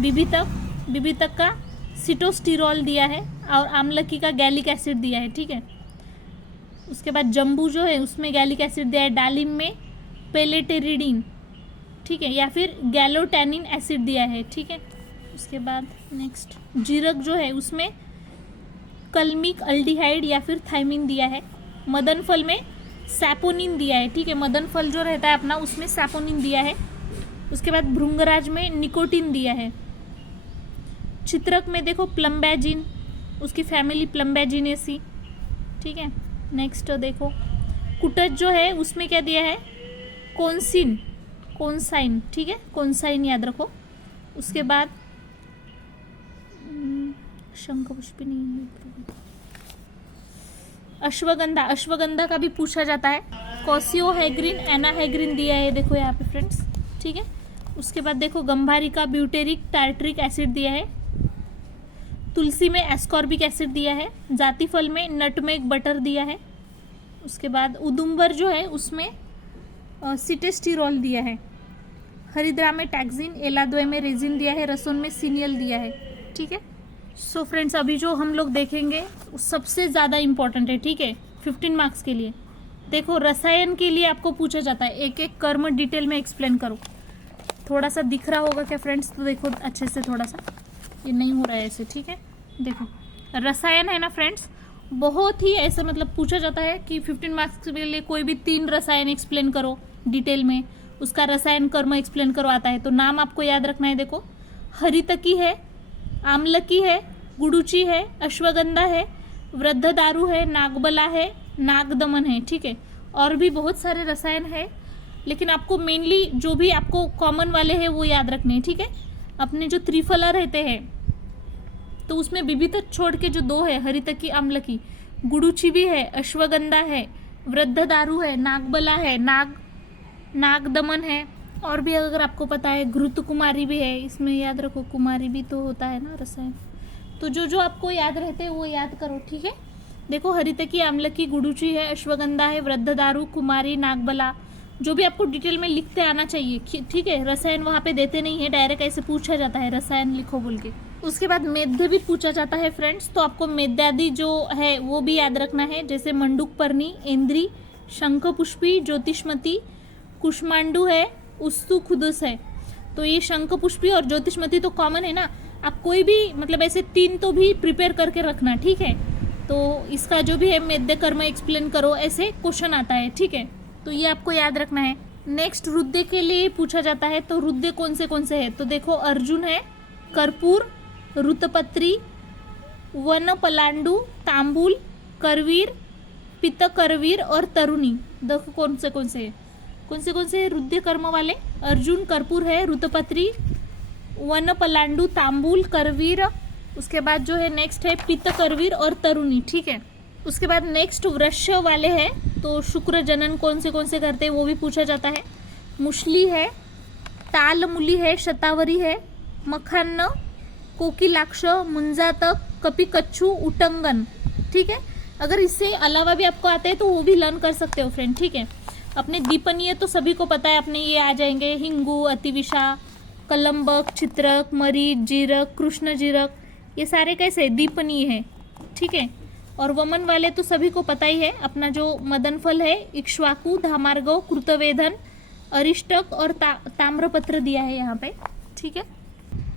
बिबितक, बिबितक का सिटोस्टिरॉल दिया है, और आम्लकी का गैलिक एसिड दिया है। ठीक है। उसके बाद जम्बू जो है उसमें गैलिक एसिड दिया है, डालिम में पेलेटेरिडीन। ठीक है। या फिर गैलोटैनिन एसिड दिया है। ठीक है। उसके बाद नेक्स्ट जीरक जो है उसमें कलमिक अल्डिहाइड या फिर थाइमिन दिया है। मदन फल में सैपोनिन दिया है। ठीक है। मदन फल जो रहता है अपना उसमें सैपोनिन दिया है। उसके बाद भृंगराज में निकोटिन दिया है। चित्रक में देखो प्लम्बैजिन, उसकी फैमिली प्लम्बैजिनेसी। ठीक है। नेक्स्ट देखो कुटज जो है उसमें क्या दिया है, कोन्सिन, कोन्साइन। ठीक है। कोन्साइन याद रखो। उसके बाद शंखपुष्पिनी, अश्वगंधा, अश्वगंधा का भी पूछा जाता है। कॉसियोहेग्रिन, एनाहेग्रिन दिया है देखो यहाँ पे फ्रेंड्स। ठीक है। उसके बाद देखो गंभारी का ब्यूटेरिक टार्ट्रिक एसिड दिया है। तुलसी में एस्कॉर्बिक एसिड दिया है। जाति फल में नटमेग बटर दिया है। उसके बाद उदुम्बर जो है उसमें सिटेस्टिरॉल दिया है। हरिद्रा में टैक्सिन, एलाद्वय में रेजिन दिया है, रसोन में सीनियल दिया है। ठीक है। सो फ्रेंड्स, अभी जो हम लोग देखेंगे सबसे ज़्यादा इम्पॉर्टेंट है। ठीक है। 15 मार्क्स के लिए देखो रसायन के लिए आपको पूछा जाता है, एक एक कर्म डिटेल में एक्सप्लेन करो। थोड़ा सा दिख रहा होगा क्या फ्रेंड्स, तो देखो अच्छे से, थोड़ा सा ये नहीं हो रहा है ऐसे। ठीक है। देखो रसायन है ना फ्रेंड्स, बहुत ही ऐसा मतलब पूछा जाता है कि 15 मार्क्स के लिए कोई भी 3 रसायन एक्सप्लेन करो डिटेल में, उसका रसायन कर्म एक्सप्लेन करो आता है। तो नाम आपको याद रखना है। देखो हरितकी है, आम्लकी है, गुडुची है, अश्वगंधा है, वृद्धदारु है, नागबला है, नागदमन है। ठीक है। और भी बहुत सारे रसायन है, लेकिन आपको मेनली जो भी आपको कॉमन वाले हैं वो याद रखने हैं। ठीक है। अपने जो त्रिफला रहते हैं तो उसमें बिबितक छोड़ के जो 2 है, हरितकी, आम्लकी, गुडुची भी है, अश्वगंधा है, वृद्ध दारू है, नागबला है, नाग दमन है, और भी अगर आपको पता है घृत कुमारी भी है, इसमें याद रखो कुमारी भी तो होता है ना रसायन। तो जो जो आपको याद रहते हैं वो याद करो, ठीक है। देखो हरितकी, आम्लकी, गुडुची है, अश्वगंधा है, वृद्ध दारू, कुमारी, नागबला, जो भी आपको डिटेल में लिखते आना चाहिए, ठीक है। रसायन वहाँ पे देते नहीं है, डायरेक्ट ऐसे पूछा जाता है रसायन लिखो बोल के। उसके बाद मेद्य भी पूछा जाता है फ्रेंड्स, तो आपको मेद्यादि जो है वो भी याद रखना है, जैसे मंडूकपर्णी, इंद्री, शंखपुष्पी, ज्योतिषमती, कुष्मांडू है, उस्तु खुदस है। तो ये शंखपुष्पी और ज्योतिषमती तो कॉमन है ना, आप कोई भी मतलब ऐसे 3 तो भी प्रिपेयर करके रखना, ठीक है। तो इसका जो भी है मेद्य कर्म एक्सप्लेन करो, ऐसे क्वेश्चन आता है, ठीक है। तो ये आपको याद रखना है। नेक्स्ट रुद्र के लिए पूछा जाता है, तो रुद्र कौन से है, तो देखो अर्जुन है, कर्पूर, रुतपत्री, वन पलांडू, तांबूल, करवीर, पित्त करवीर और तरुणी। देखो कौन से रुद्र कर्म वाले, अर्जुन, कर्पूर है, रुतपत्री, वन पलांडू, तांबूल, करवीर, उसके बाद जो है नेक्स्ट है पित्त करवीर और तरुणी, ठीक है। उसके बाद नेक्स्ट वृश्य वाले हैं, तो शुक्र जनन कौन से करते हैं वो भी पूछा जाता है। मुशली है, तालमुली है, शतावरी है, मखान्न, कोकिलाक्ष, मुंजातक, कपिकच्छु, उटंगन, ठीक है। अगर इससे अलावा भी आपको आता है तो वो भी लर्न कर सकते हो फ्रेंड, ठीक है। अपने दीपनीय तो सभी को पता है, अपने ये आ जाएंगे हिंगू, अतिविशा, कलम्बक, चित्रक, मरीच, जीरक, कृष्ण जीरक, ये सारे कैसे दीपनीय है, ठीक है। और वमन वाले तो सभी को पता ही है, अपना जो मदन फल है, इक्ष्वाकु, धामार्गव, कृतवेधन, अरिष्टक और ताम्रपत्र दिया है यहाँ पे, ठीक है।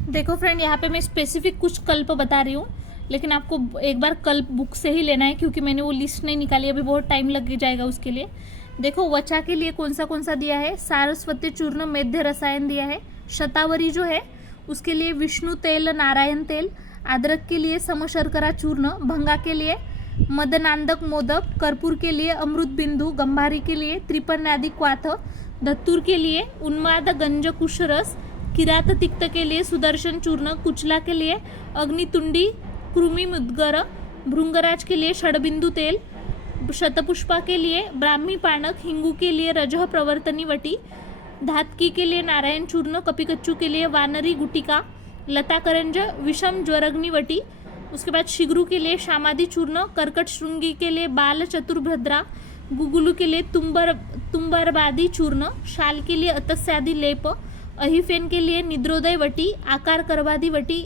देखो फ्रेंड यहाँ पे मैं स्पेसिफिक कुछ कल्प बता रही हूँ, लेकिन आपको एक बार कल्प बुक से ही लेना है, क्योंकि मैंने वो लिस्ट नहीं निकाली, अभी बहुत टाइम लग जाएगा उसके लिए। देखो वचा के लिए कौन सा दिया है, सारस्वती चूर्ण मेध्य रसायन दिया है। शतावरी जो है उसके लिए विष्णु तेल, नारायण तेल। आद्रक के लिए समशर्करा चूर्ण। भंगा के लिए मदनांदक मोदक। कर्पूर के लिए अमृत बिंदु। गंभारी के लिए त्रिपन्नादि क्वाथ। धतूर के लिए उन्माद गंज कुश रस। किरात तिक्त के लिए सुदर्शन चूर्ण। कुचला के लिए अग्नितुंडी कृमि मुद्गर। भृंगराज के लिए षडबिंदु तेल। शतपुष्पा के लिए ब्राह्मी पानक। हिंगू के लिए रजह प्रवर्तनी वटी। धातकी के लिए नारायण चूर्ण। कपिकच्चू के लिए वानरी गुटिका। लता करंज विषम ज्वरग्निवटी। उसके बाद शिग्रू के लिए शामादि चूर्ण। कर्कट श्रृंगी के लिए बाल चतुर्भद्रा। गुगुलू के लिए तुम्बरबादी चूर्ण। शाल के लिए अतस्यादि लेप। अहिफेन के लिए निद्रोदय वटी। आकार करवादी वटी।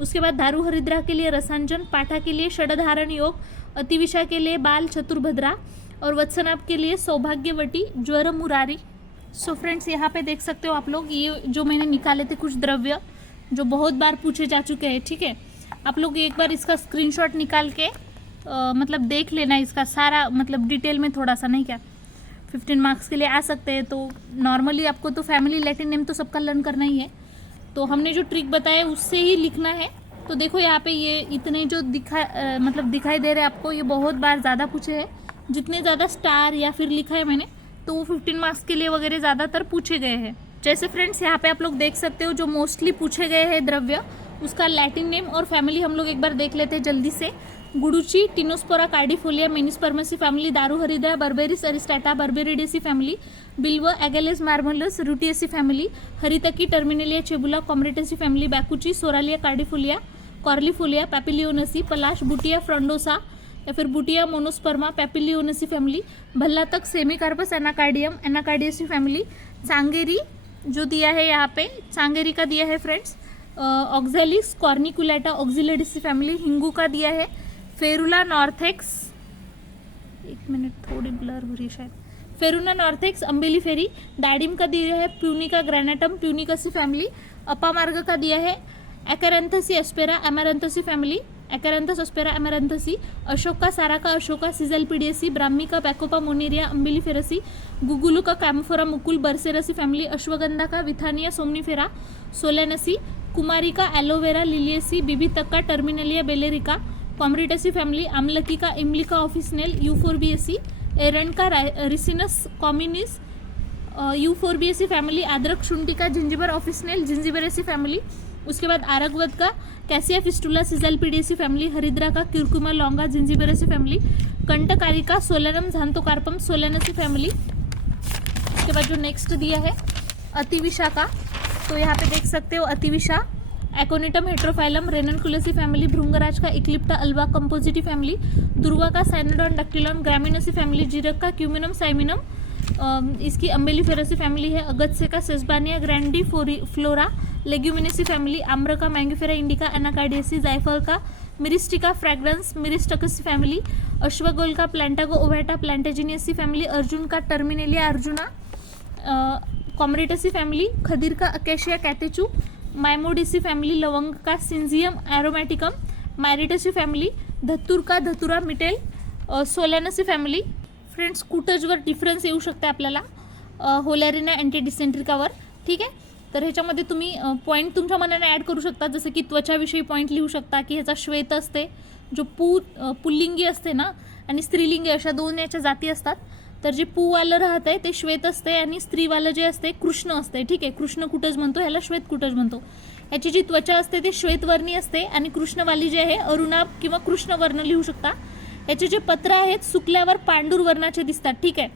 उसके बाद दारू हरिद्रा के लिए रसांजन। पाठा के लिए षडधारण योग। अतिविशा के लिए बाल चतुर्भद्रा और वत्सनाभ के लिए सौभाग्यवटी ज्वर मुरारी। सो फ्रेंड्स यहाँ पे देख सकते हो आप लोग, ये जो मैंने निकाले थे कुछ द्रव्य जो बहुत बार पूछे जा चुके हैं, ठीक है। आप लोग एक बार इसका स्क्रीनशॉट निकाल के मतलब देख लेना, इसका सारा मतलब डिटेल में थोड़ा सा, नहीं क्या 15 मार्क्स के लिए आ सकते हैं। तो नॉर्मली आपको तो फैमिली लैटिन नेम तो सबका लर्न करना ही है, तो हमने जो ट्रिक बताया उससे ही लिखना है। तो देखो यहाँ पे ये इतने जो दिखाई दे रहे हैं आपको, ये बहुत बार ज़्यादा पूछे हैं। जितने ज़्यादा स्टार या फिर लिखा है मैंने, तो वो 15 मार्क्स के लिए वगैरह ज़्यादातर पूछे गए हैं। जैसे फ्रेंड्स यहाँ पे आप लोग देख सकते हो, जो मोस्टली पूछे गए हैं द्रव्य, उसका लैटिन नेम और फैमिली हम लोग एक बार देख लेते हैं जल्दी से। गुडुची टिनोस्पोरा कार्डिफोलिया मेनिस्पर्मेसी फैमिली। दारू हरिद्रा बर्बेरिस अरिस्टाटा बर्बेरिडेसी फैमिली। बिल्व एगेलेस मार्मलस रूटिएसी फैमिली। हरितकी टर्मिनेलिया चेबुला कॉमरेटेसी फैमिली। बैकुची सोरालिया कार्डिफोलिया कॉर्लिफोलिया पैपिलियोनसी। पलाश बुटिया फ्रंडोसा या फिर बुटिया मोनोस्पर्मा पैपिलियोनसी फैमिली। भल्ला तक सेमिकार्पस एनाकार्डियम एनाकार्डियसी फैमिली। चांगेरी जो दिया है यहाँ पे, चांगेरी का दिया है friends Oxalis corniculata Oxalidaceae family. हिंगू का दिया है फेरुला नॉर्थेक्स, एक मिनट थोड़ी ब्लर हो रही है शायद, फेरुला नॉर्थेक्स अम्बेलीफेरी। दाडिम का दिया है प्यूनिका ग्रेनेटम प्यूनिकसी फैमिली। अपामार्ग का दिया है Achyranthes aspera Amaranthaceae family. Achyranthes aspera Amaranthaceae. अशोका साराका अशोका सिजेलपीडियसी। ब्राह्मी का पैकोपा मोनेरिया अम्बिलीफेरसी। गुगुलू का कैमोफोरा मुकुल बर्सेरसी फैमिली। अश्वगंधा का विथानिया सोमनीफेरा सोलेनसी। कुमारी का एलोवेरा लिलियसी। बिबितक का टर्मिनेलिया बेलेरिका कॉमरिटेसी फैमिली। आमलकी का इमलिका ऑफिसनेल यूफोरबियसी। एरंड का रिसिनस कॉम्युनिस यूफोरबियसी फैमिली। अदरक शुंठी का जिंजिबर ऑफिसनेल जिंजिबरेसी फैमिली। उसके बाद आरगवद का कैसिया फिस्टुला सिजालपीडियसी फैमिली, हरिद्रा का क्यूरकुमा लॉन्गा जिंजिबेरेसी फैमिली, कंटकारिका सोलेनम झांतोकार्पम सोलेनेसी फैमिली। उसके बाद जो नेक्स्ट दिया है अतिविशा का, तो यहाँ पे देख सकते हो अतिविशा एकोनिटम हेट्रोफाइलम रेननकुलेसी फैमिली, भृंगराज का इक्लिप्टा अल्वा कंपोजिटी फैमिली, दुर्वा का साइनोडॉन डक्टिलॉन ग्रामिनेसी फैमिली, जीरक का क्यूमिनम साइमिनम इसकी अम्बेलिफेरेसी फैमिली है, अगत्य का सेस्बानिया ग्रैंडी फ्लोरा लेग्यूमिनेसी फैमिली, आम्र का मैंगिफेरा इंडिका एनाकार्डियसी, जायफल का मिरिस्टिका फ्रैग्रेंस मिरिस्टकसी फैमिली, अश्वगोल का प्लांटागो ओवेटा प्लांटेजिनियसी फैमिली, अर्जुन का टर्मिनेलिया अर्जुना कॉमरेटसी फैमिली, खदीर का अकेशिया कैटेचू, माइमोडिसी फैमिली, लवंग का सिंजियम एरोमेटिकम मैरिटसी फैमिली, धतूर का धतुरा मिटेल सोलॅनसी फॅमिली। फ्रेंड्स कुटजवर डिफरन्स येऊ शकते आपल्याला होलॅरिना अँटीडिसेंट्रिकावर, ठीक आहे। तर ह्याच्यामध्ये तुम्ही पॉईंट तुमच्या मनाने ॲड करू शकता, जसं की त्वचाविषयी पॉईंट लिहू शकता की ह्याचा श्वेत असते, जो पुल्लिंगी असते ना आणि स्त्रीलिंगी अशा दोन याच्या जाती असतात। तर जे पूवालं राहतंय ते श्वेत असते आणि स्त्रीवालं जे असते कृष्ण असते, ठीक आहे। कृष्ण कुटज म्हणतो ह्याला, श्वेत कुटज म्हणतो। ह्याची जी त्वचा असते ते श्वेतवर्णी असते आणि कृष्णवाली जे आहे अरुणाभ किंवा कृष्णवर्ण लिहू शकता। याचे जे पत्र आहेत सुकल्यावर पांडुर वर्णाचे दिसतात, ठीक आहे,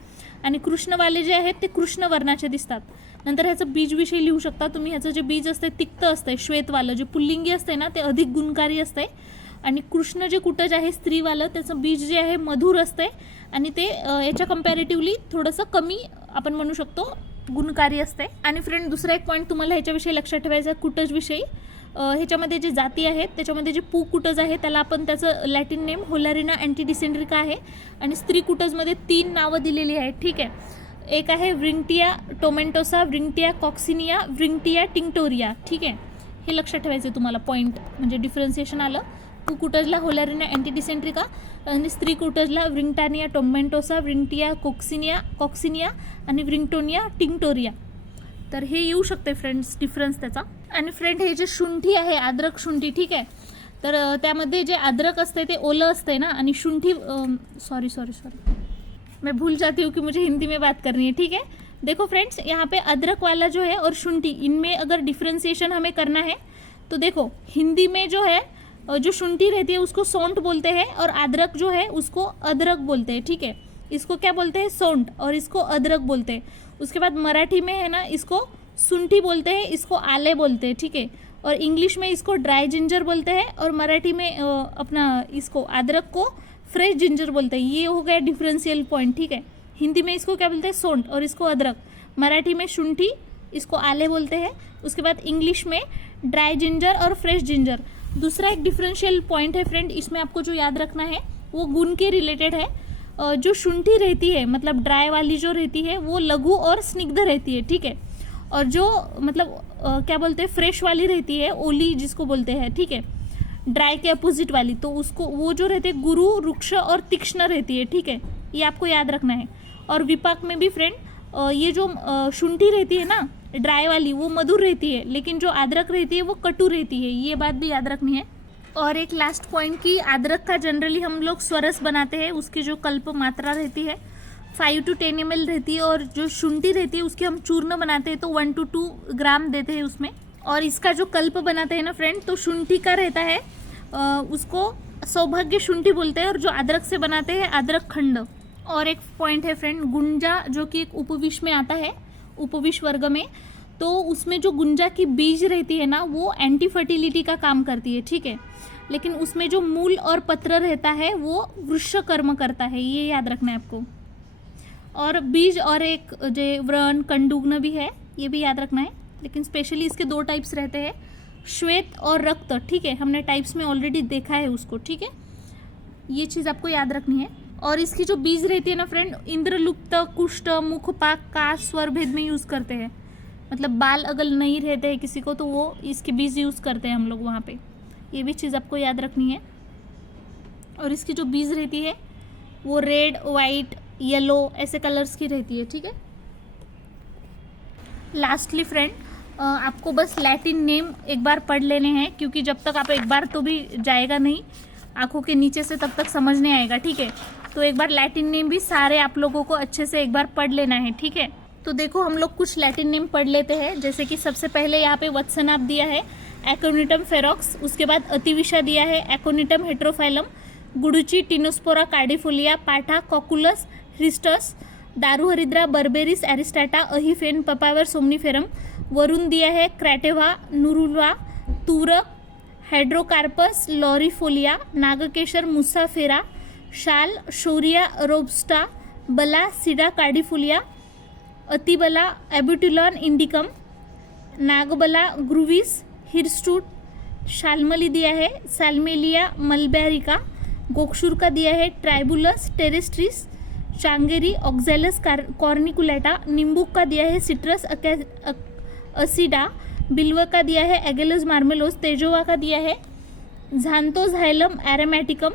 आणि कृष्णवाले जे आहेत ते कृष्ण वर्णाचे दिसतात। नंतर ह्याचं बीजविषयी लिहू शकता तुम्ही। ह्याचं जे बीज असते तिक्त असते श्वेतवालं, जे पुल्लिंगी असते ना ते अधिक गुणकारी असते, आणि कृष्ण जे कुटज आहे स्त्रीवालं त्याचं बीज जे आहे मधुर असते आणि ते याच्या कंपॅरेटिव्हली थोडंसं कमी आपण म्हणू शकतो गुणकारी असते। आणि फ्रेंड दुसरा एक पॉईंट तुम्हाला ह्याच्याविषयी लक्षात ठेवायचा आहे कुटजविषयी, ह्याच्यामध्ये जे जाती आहेत त्याच्यामध्ये जे पू कुटज आहे त्याला आपण त्याचं लॅटिन नेम होलॅरिना अँटीडिसेंट्रिका आहे, आणि स्त्री कुटजमध्ये 3 नावं दिलेली आहेत, ठीक आहे। एक आहे व्रिंगटिया टोमेंटोसा, व्रिंगटिया कॉक्सिनिया, व्रिंगटिया टिंक्टोरिया, ठीक आहे। हे लक्षात ठेवायचं तुम्हाला पॉईंट, म्हणजे डिफरन्सिएशन आलं। पू कुटजला होलॅरिना अँटीडिसेंट्रिका आणि स्त्री कुटजला व्रिंगटानिया टोमेंटोसा, व्रिंगटिया कॉक्सिनिया आणि व्रिंगटोनिया टिंक्टोरिया। तर हे येऊ शकते फ्रेंड्स डिफरन्स त्याचा। आणि फ्रेंड हे जे शुंठी आहे अद्रक शुंठी, ठीक आहे, तर त्यामध्ये जे अद्रक असते ते ओलं असते ना, आणि शुंठी सॉरी मैं भूल जाती हूँ कि मुझे हिंदी में बात करनी है, ठीक है। देखो फ्रेंड्स यहाँ पे अदरक वाला जो है और शुंठी, इनमें अगर डिफ्रेंसिएशन हमें करना है तो देखो हिंदी में जो है जो शुंठी रहती है उसको सौंठ बोलते हैं और अदरक जो है उसको अदरक बोलते हैं, ठीक है। इसको क्या बोलते हैं सौंठ और इसको अदरक बोलते हैं। उसके बाद मराठी में है ना इसको शुंठी बोलते हैं, इसको आले बोलते हैं, ठीक है। और इंग्लिश में इसको ड्राई जिंजर बोलते हैं और मराठी में अपना इसको अदरक को फ्रेश जिंजर बोलते हैं। ये हो गया डिफरेंशियल पॉइंट, ठीक है। हिंदी में इसको क्या बोलते हैं सौंठ और इसको अदरक, मराठी में शुंठी इसको आले बोलते हैं। उसके बाद इंग्लिश में ड्राई जिंजर और फ्रेश जिंजर। दूसरा एक डिफरेंशियल पॉइंट है फ्रेंड, इसमें आपको जो याद रखना है वो गुण के रिलेटेड है। जो शुंठी रहती है मतलब ड्राई वाली जो रहती है वो लघु और स्निग्ध रहती है, ठीक है। और जो मतलब क्या बोलते हैं फ्रेश वाली रहती है ओली जिसको बोलते हैं, ठीक है, ड्राई के अपोजिट वाली, तो उसको वो जो रहते हैं गुरु रुक्ष और तीक्ष्ण रहती है, ठीक है। ये आपको याद रखना है। और विपाक में भी फ्रेंड ये जो शुंठी रहती है ना ड्राई वाली वो मधुर रहती है, लेकिन जो अदरक रहती है वो कटु रहती है, ये बात भी याद रखनी है। और एक लास्ट पॉइंट की अदरक का जनरली हम लोग स्वरस बनाते हैं, उसकी जो कल्प मात्रा रहती है 5 to 10 ml रहती है, और जो शुंठी रहती है उसकी हम चूर्ण बनाते हैं तो 1 to 2 ग्राम देते हैं उसमें। और इसका जो कल्प बनाते हैं ना फ्रेंड तो शुंठी का रहता है उसको सौभाग्य शुंठी बोलते हैं, और जो अदरक से बनाते हैं अदरक खंड। और एक पॉइंट है फ्रेंड गुंजा, जो कि एक उपविश में आता है, उपविश वर्ग में, तो उसमें जो गुंजा की बीज रहती है ना वो एंटी फर्टिलिटी का काम करती है, ठीक है। लेकिन उसमें जो मूल और पत्र रहता है वो वृक्ष कर्म करता है, ये याद रखना है आपको। और बीज और एक जो व्रण कंडुग्न भी है ये भी याद रखना है, लेकिन स्पेशली इसके 2 टाइप्स रहते हैं, श्वेत और रक्त, ठीक है। हमने टाइप्स में ऑलरेडी देखा है उसको, ठीक है। ये चीज़ आपको याद रखनी है। और इसकी जो बीज रहती है ना फ्रेंड इंद्रलुप्त, कुष्ठ, मुखपाक का स्वर भेद में यूज़ करते हैं, मतलब बाल अगर नहीं रहते हैं किसी को तो वो इसके बीज यूज़ करते हैं हम लोग वहाँ पे, ये भी चीज़ आपको याद रखनी है। और इसकी जो बीज रहती है वो रेड, वाइट, येलो ऐसे कलर्स की रहती है, ठीक है। लास्टली फ्रेंड आपको बस लैटिन नेम एक बार पढ़ लेने हैं, क्योंकि जब तक आप एक बार तो भी जाएगा नहीं आंखों के नीचे से तब तक समझ नहीं आएगा, ठीक है। तो एक बार लैटिन नेम भी सारे आप लोगों को अच्छे से एक बार पढ़ लेना है, ठीक है। तो देखो हम लोग कुछ लैटिन नेम पढ़ लेते हैं, जैसे कि सबसे पहले यहाँ पे वत्सनाभ दिया है, एकोनिटम फेरोक्स। उसके बाद अतिविषा दिया है एकोनिटम हेट्रोफाइलम। गुडुची टिनोस्पोरा कार्डिफोलिया, पाठा कॉकुलस हिस्टस, दारूहरिद्रा बर्बेरिस एरिस्टाटा, अहिफेन पपावर सोमनीफेरम। वरुण दिया है क्रैटेवा नुरुला, तूरक हाइड्रोकार्पस लॉरिफोलिया, नागकेशर मुसाफेरा, शाल शोरिया रोबस्टा, बला सीडा कार्डिफोलिया, अतिबला एब्युटिलॉन इंडिकम, नागबला ग्रुविस हिरस्टूट, शालमली दिया है सैल्मेलिया मलबेरिका, गोक्षुर का दिया है ट्राइबुलस टेरेस्ट्रिस, चांगेरी ऑक्जेलस कॉर्निकुलेटा, नींबूक का दिया है सिट्रस असिडा, बिल्व का दिया है एगेलस मार्मेलोस, तेजोवा का दिया है झांथोजाइलम एरोमेटिकम,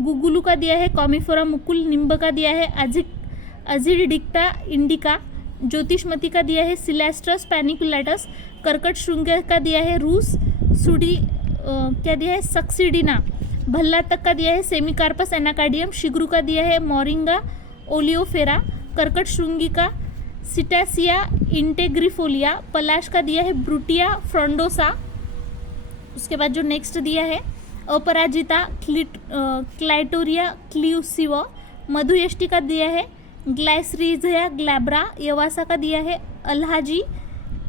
गुगुलू का दिया है कॉमिफोरा मुकुल, निम्ब का दिया है अजिडिक्टा इंडिका, ज्योतिषमती का दिया है सिलेस्ट्रस पैनिकुलेटस, कर्कट श्रृंग का दिया है रूस सुडी क्या दिया है सक्सीडिना, भल्ला तक का दिया है सेमिकार्पस एनाकार्डियम, शिग्रू का दिया है मोरिंगा ओलियोफेरा, कर्कट श्रृंगी का सिटासिया इंटेग्रिफोलिया, पलाश का दिया है ब्रूटिया फ्रोंडोसा। उसके बाद जो नेक्स्ट दिया है अपराजिता क्लाइटोरिया क्ल्यूसिवा, मधुयष्टि का दिया है ग्लाइसरीजिया ग्लैब्रा, यवासा का दिया है अल्हाजी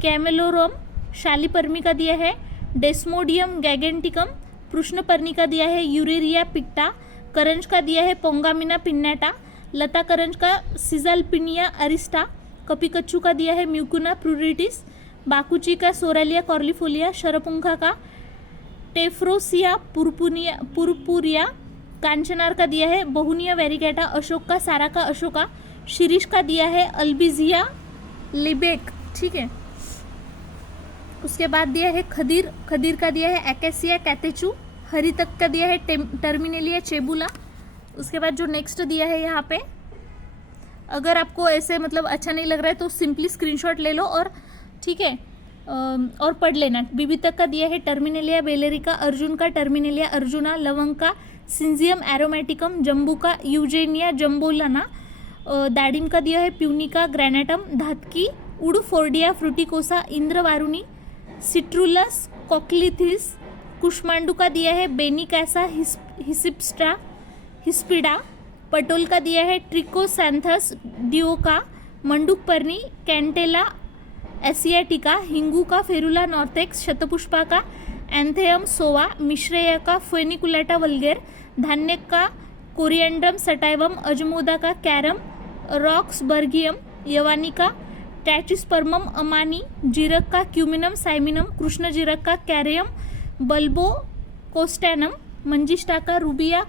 कैमेलोरम, शालीपर्मी का दिया है डेस्मोडियम गैगेंटिकम, कृष्णपर्णी का दिया है यूरेरिया पिक्टा, करंज का दिया है पोंगामिना पिन्नेटा, लता करंज का सिजाल्पिनिया अरिस्टा, कपिकच्चू का दिया है म्यूकुना प्रूरिटिस, बाकुची का सोरेलिया कॉर्लिफोलिया, शरपुंखा का टेफ्रोसिया पुरपुरिया, कांचनार का दिया है बहुनिया वेरिगेटा, अशोक का सारा का अशोका, शिरीष का दिया है अल्बिजिया लिबेक। ठीक है, उसके बाद दिया है खदीर का दिया है एकेसिया कैतेचू, हरितक का दिया है टर्मिनेलिया चेबुला। उसके बाद जो नेक्स्ट दिया है यहाँ पे, अगर आपको ऐसे मतलब अच्छा नहीं लग रहा है तो सिंपली स्क्रीनशॉट ले लो और ठीक है और पढ़ लेना। बीबी तक का दिया है टर्मिनेलिया बेलेरिका, अर्जुन का टर्मिनेलिया अर्जुना, लवंग का सिंजियम एरोमेटिकम, जम्बू का यूजेनिया जम्बोलाना, दाडिम का दिया है प्यूनिका ग्रेनेटम, धातकी उड फोर्डिया फ्रूटिकोसा, इंद्रवारुणी, सिट्रुलस कोक्लिथिस, कुष्मांडू का दिया है बेनिकैसा हिस्पिडा, पटोल का दिया है ट्रिकोसैंथस डिओका, मंडूकपर्णी कैंटेला एसियाटिका, हिंगू का फेरुला नॉर्थेक्स, शतपुष्पा का एंथेयम सोवा, मिश्रेया का फेनिकुलेटा वल्गेर, धान्य का कोरिएंड्रम सटाइवम, अजमोदा का कैरम रॉक्सबर्गियम, यवानी का टैचिस्पर्मम अमानी, जीरक का क्यूमिनम साइमिनम, कृष्ण जीरक का कैरियम बल्बो कोस्टैनम, मंजिष्ठा का रूबिया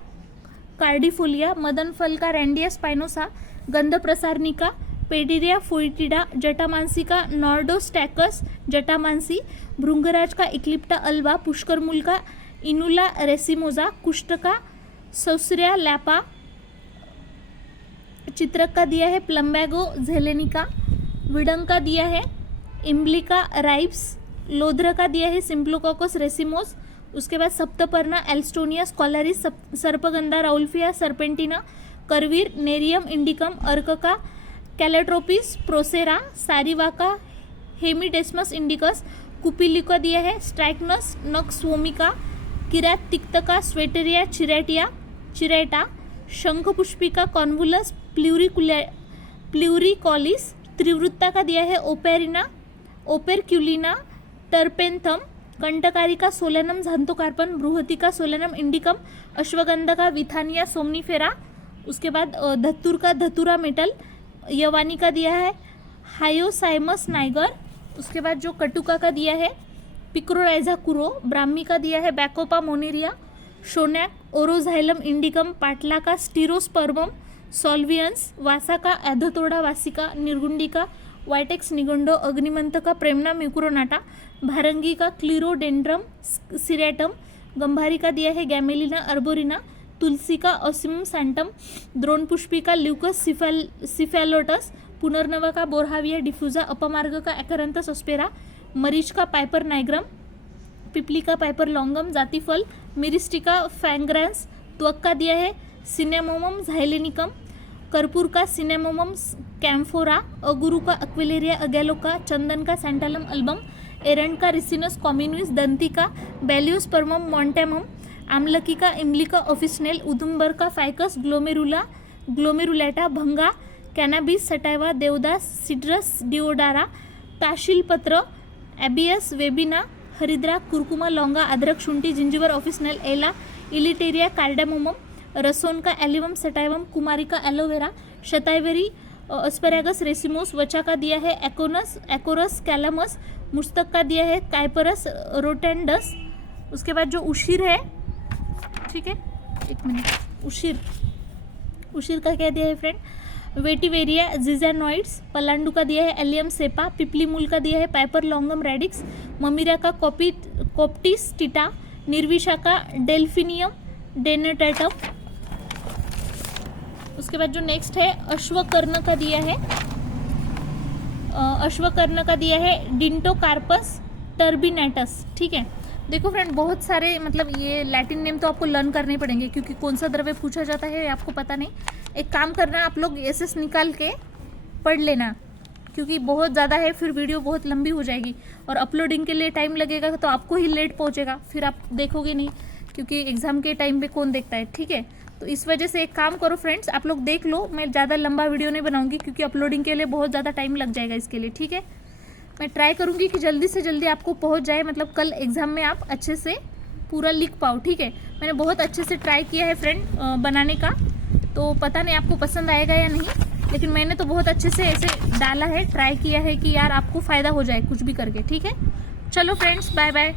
कार्डिफोलिया, मदन फल का रैंडिया स्पाइनोसा, गंध प्रसारनी का पेडिरिया फोइटिडा, जटामांसी का नॉर्डोस्टैकस जटामांसी, भृंगराज का इक्लिप्टा अल्वा, पुष्करमूल का इनुला रेसिमोजा, कुष्ठ का सौसरिया लैपा, चित्रक का दिया है प्लम्बैगो झेलेनिका, विडंग का दिया है इम्ब्लिका राइप्स, लोध्र का दिया है सिम्प्लोकोकस रेसिमोस। उसके बाद Saptaparna Alstonia स्कॉलरिस, सर्पगंधा Rauvolfia सर्पेंटिना, Karveer nerium इंडिकम, अर्क का कैलेट्रोपिस प्रोसेरा, सारिवा का हेमिडेस्मस इंडिकस, कुपिली का दिया है स्ट्राइकनस नक्सवोमिका, किरात तिक्त का स्वेटेरिया चिरेटा, शंखपुष्पिका कॉन्वुलस प्ल्यूरिकॉलिस, त्रिवृत्ता का दिया है ओपेरक्यूलिना टर्पेंथम, कंटकारिका सोलेनम झांथोकार्पन, बृहतिका सोलेनम इंडिकम, अश्वगंधा का विथानिया सोमनीफेरा। उसके बाद धतूर का धतूरा मेटल, यवानी का दिया है हायोसाइमस नाइगर। उसके बाद जो कटुका का दिया है पिक्रोराइजा कुरो, ब्राह्मी का दिया है बैकोपा मोनेरिया, शोनैक ओरोजाइलम इंडिकम, पाटला का स्टीरोस्पर्मम सॉल्वियंस, वासा का एधोतोड़ा वासिका, निर्गुंडिका वाइटेक्स निगुंडो, अग्निमंत का प्रेमना म्यूक्रोनाटा, भारंगी का क्लीरोडेंड्रम सिरेटम, गंभारी का दिया है गैमेलिना अर्बोरिना, तुलसी का ओसिमम सैंटम, द्रोणपुष्पी का ल्यूकस सिफेलोटस, पुनर्नवा का बोरहाविया डिफ्यूजा, अपमार्ग का एकरंथस ऑस्पेरा, मरीच का पाइपर नाइग्रम, पिपली का पाइपर लॉन्गम, जातिफल मिरिस्टिका फैंग्रेंस, त्वक का दिया है सिनेमोमम झाइलेनिकम, कर्पूर का सिनेमोमम कैम्फोरा, अगुरु का अक्विलेरिया अगेलोका, चंदन का सैंटालम अल्बम, एरंडका रिसिनस कॉम्युनिस, दंतिका बेलियोस्पर्मम मॉन्टेमम, आमलकी का इमलिका ऑफिसनेल, उदुम्बर का फाइकस ग्लोमेरुलेटा, भंगा कैनाबिस सटाइवा, देवदास सिड्रस डिओडारा, ताशिलपत्र एबियस वेबिना, हरिद्रा कुरकुमा, लौंगा अदरक शुंठी, जिंजिवर ऑफिसनेल, एला इलिटेरिया कार्डामोमम, रसोन का एलिवम सटाइवम, कुमारी का एलोवेरा, शताइवरी अस्पैरागस रेसिमोस, वचा का दिया है एकोरस कैलामस, मुस्तक का दिया है काइपरस रोटेंडस। उसके बाद जो उशीर है, ठीक है, एक मिनट, उशीर का क्या दिया है फ्रेंड, वेटिवेरिया जिजानॉइड्स, पलांडू का दिया है एलियम सेपा, पिपलीमूल का दिया है पाइपर लॉन्गम रेडिक्स, ममीरा का कोप्टिस टिटा, निर्विशा का डेल्फिनियम डेनेटेटम। उसके बाद जो नेक्स्ट है अश्वकर्ण का दिया है डिंटोकार्पस टर्बिनेटस। ठीक है, देखो फ्रेंड बहुत सारे मतलब ये लैटिन नेम तो आपको लर्न करने पड़ेंगे क्योंकि कौन सा द्रव्य पूछा जाता है आपको पता नहीं। एक काम करना, आप लोग एसएस निकाल के पढ़ लेना क्योंकि बहुत ज़्यादा है, फिर वीडियो बहुत लंबी हो जाएगी और अपलोडिंग के लिए टाइम लगेगा तो आपको ही लेट पहुंचेगा, फिर आप देखोगे नहीं क्योंकि एग्ज़ाम के टाइम पे कौन देखता है। ठीक है, तो इस वजह से एक काम करो फ्रेंड्स, आप लोग देख लो, मैं ज़्यादा लंबा वीडियो नहीं बनाऊंगी क्योंकि अपलोडिंग के लिए बहुत ज़्यादा टाइम लग जाएगा इसके लिए। ठीक है, मैं ट्राई करूँगी कि जल्दी से जल्दी आपको पहुँच जाए, मतलब कल एग्ज़ाम में आप अच्छे से पूरा लिख पाओ। ठीक है, मैंने बहुत अच्छे से ट्राई किया है फ्रेंड बनाने का, तो पता नहीं आपको पसंद आएगा या नहीं, लेकिन मैंने तो बहुत अच्छे से ऐसे डाला है, ट्राई किया है कि यार आपको फ़ायदा हो जाए कुछ भी करके। ठीक है, चलो फ्रेंड्स, बाय बाय।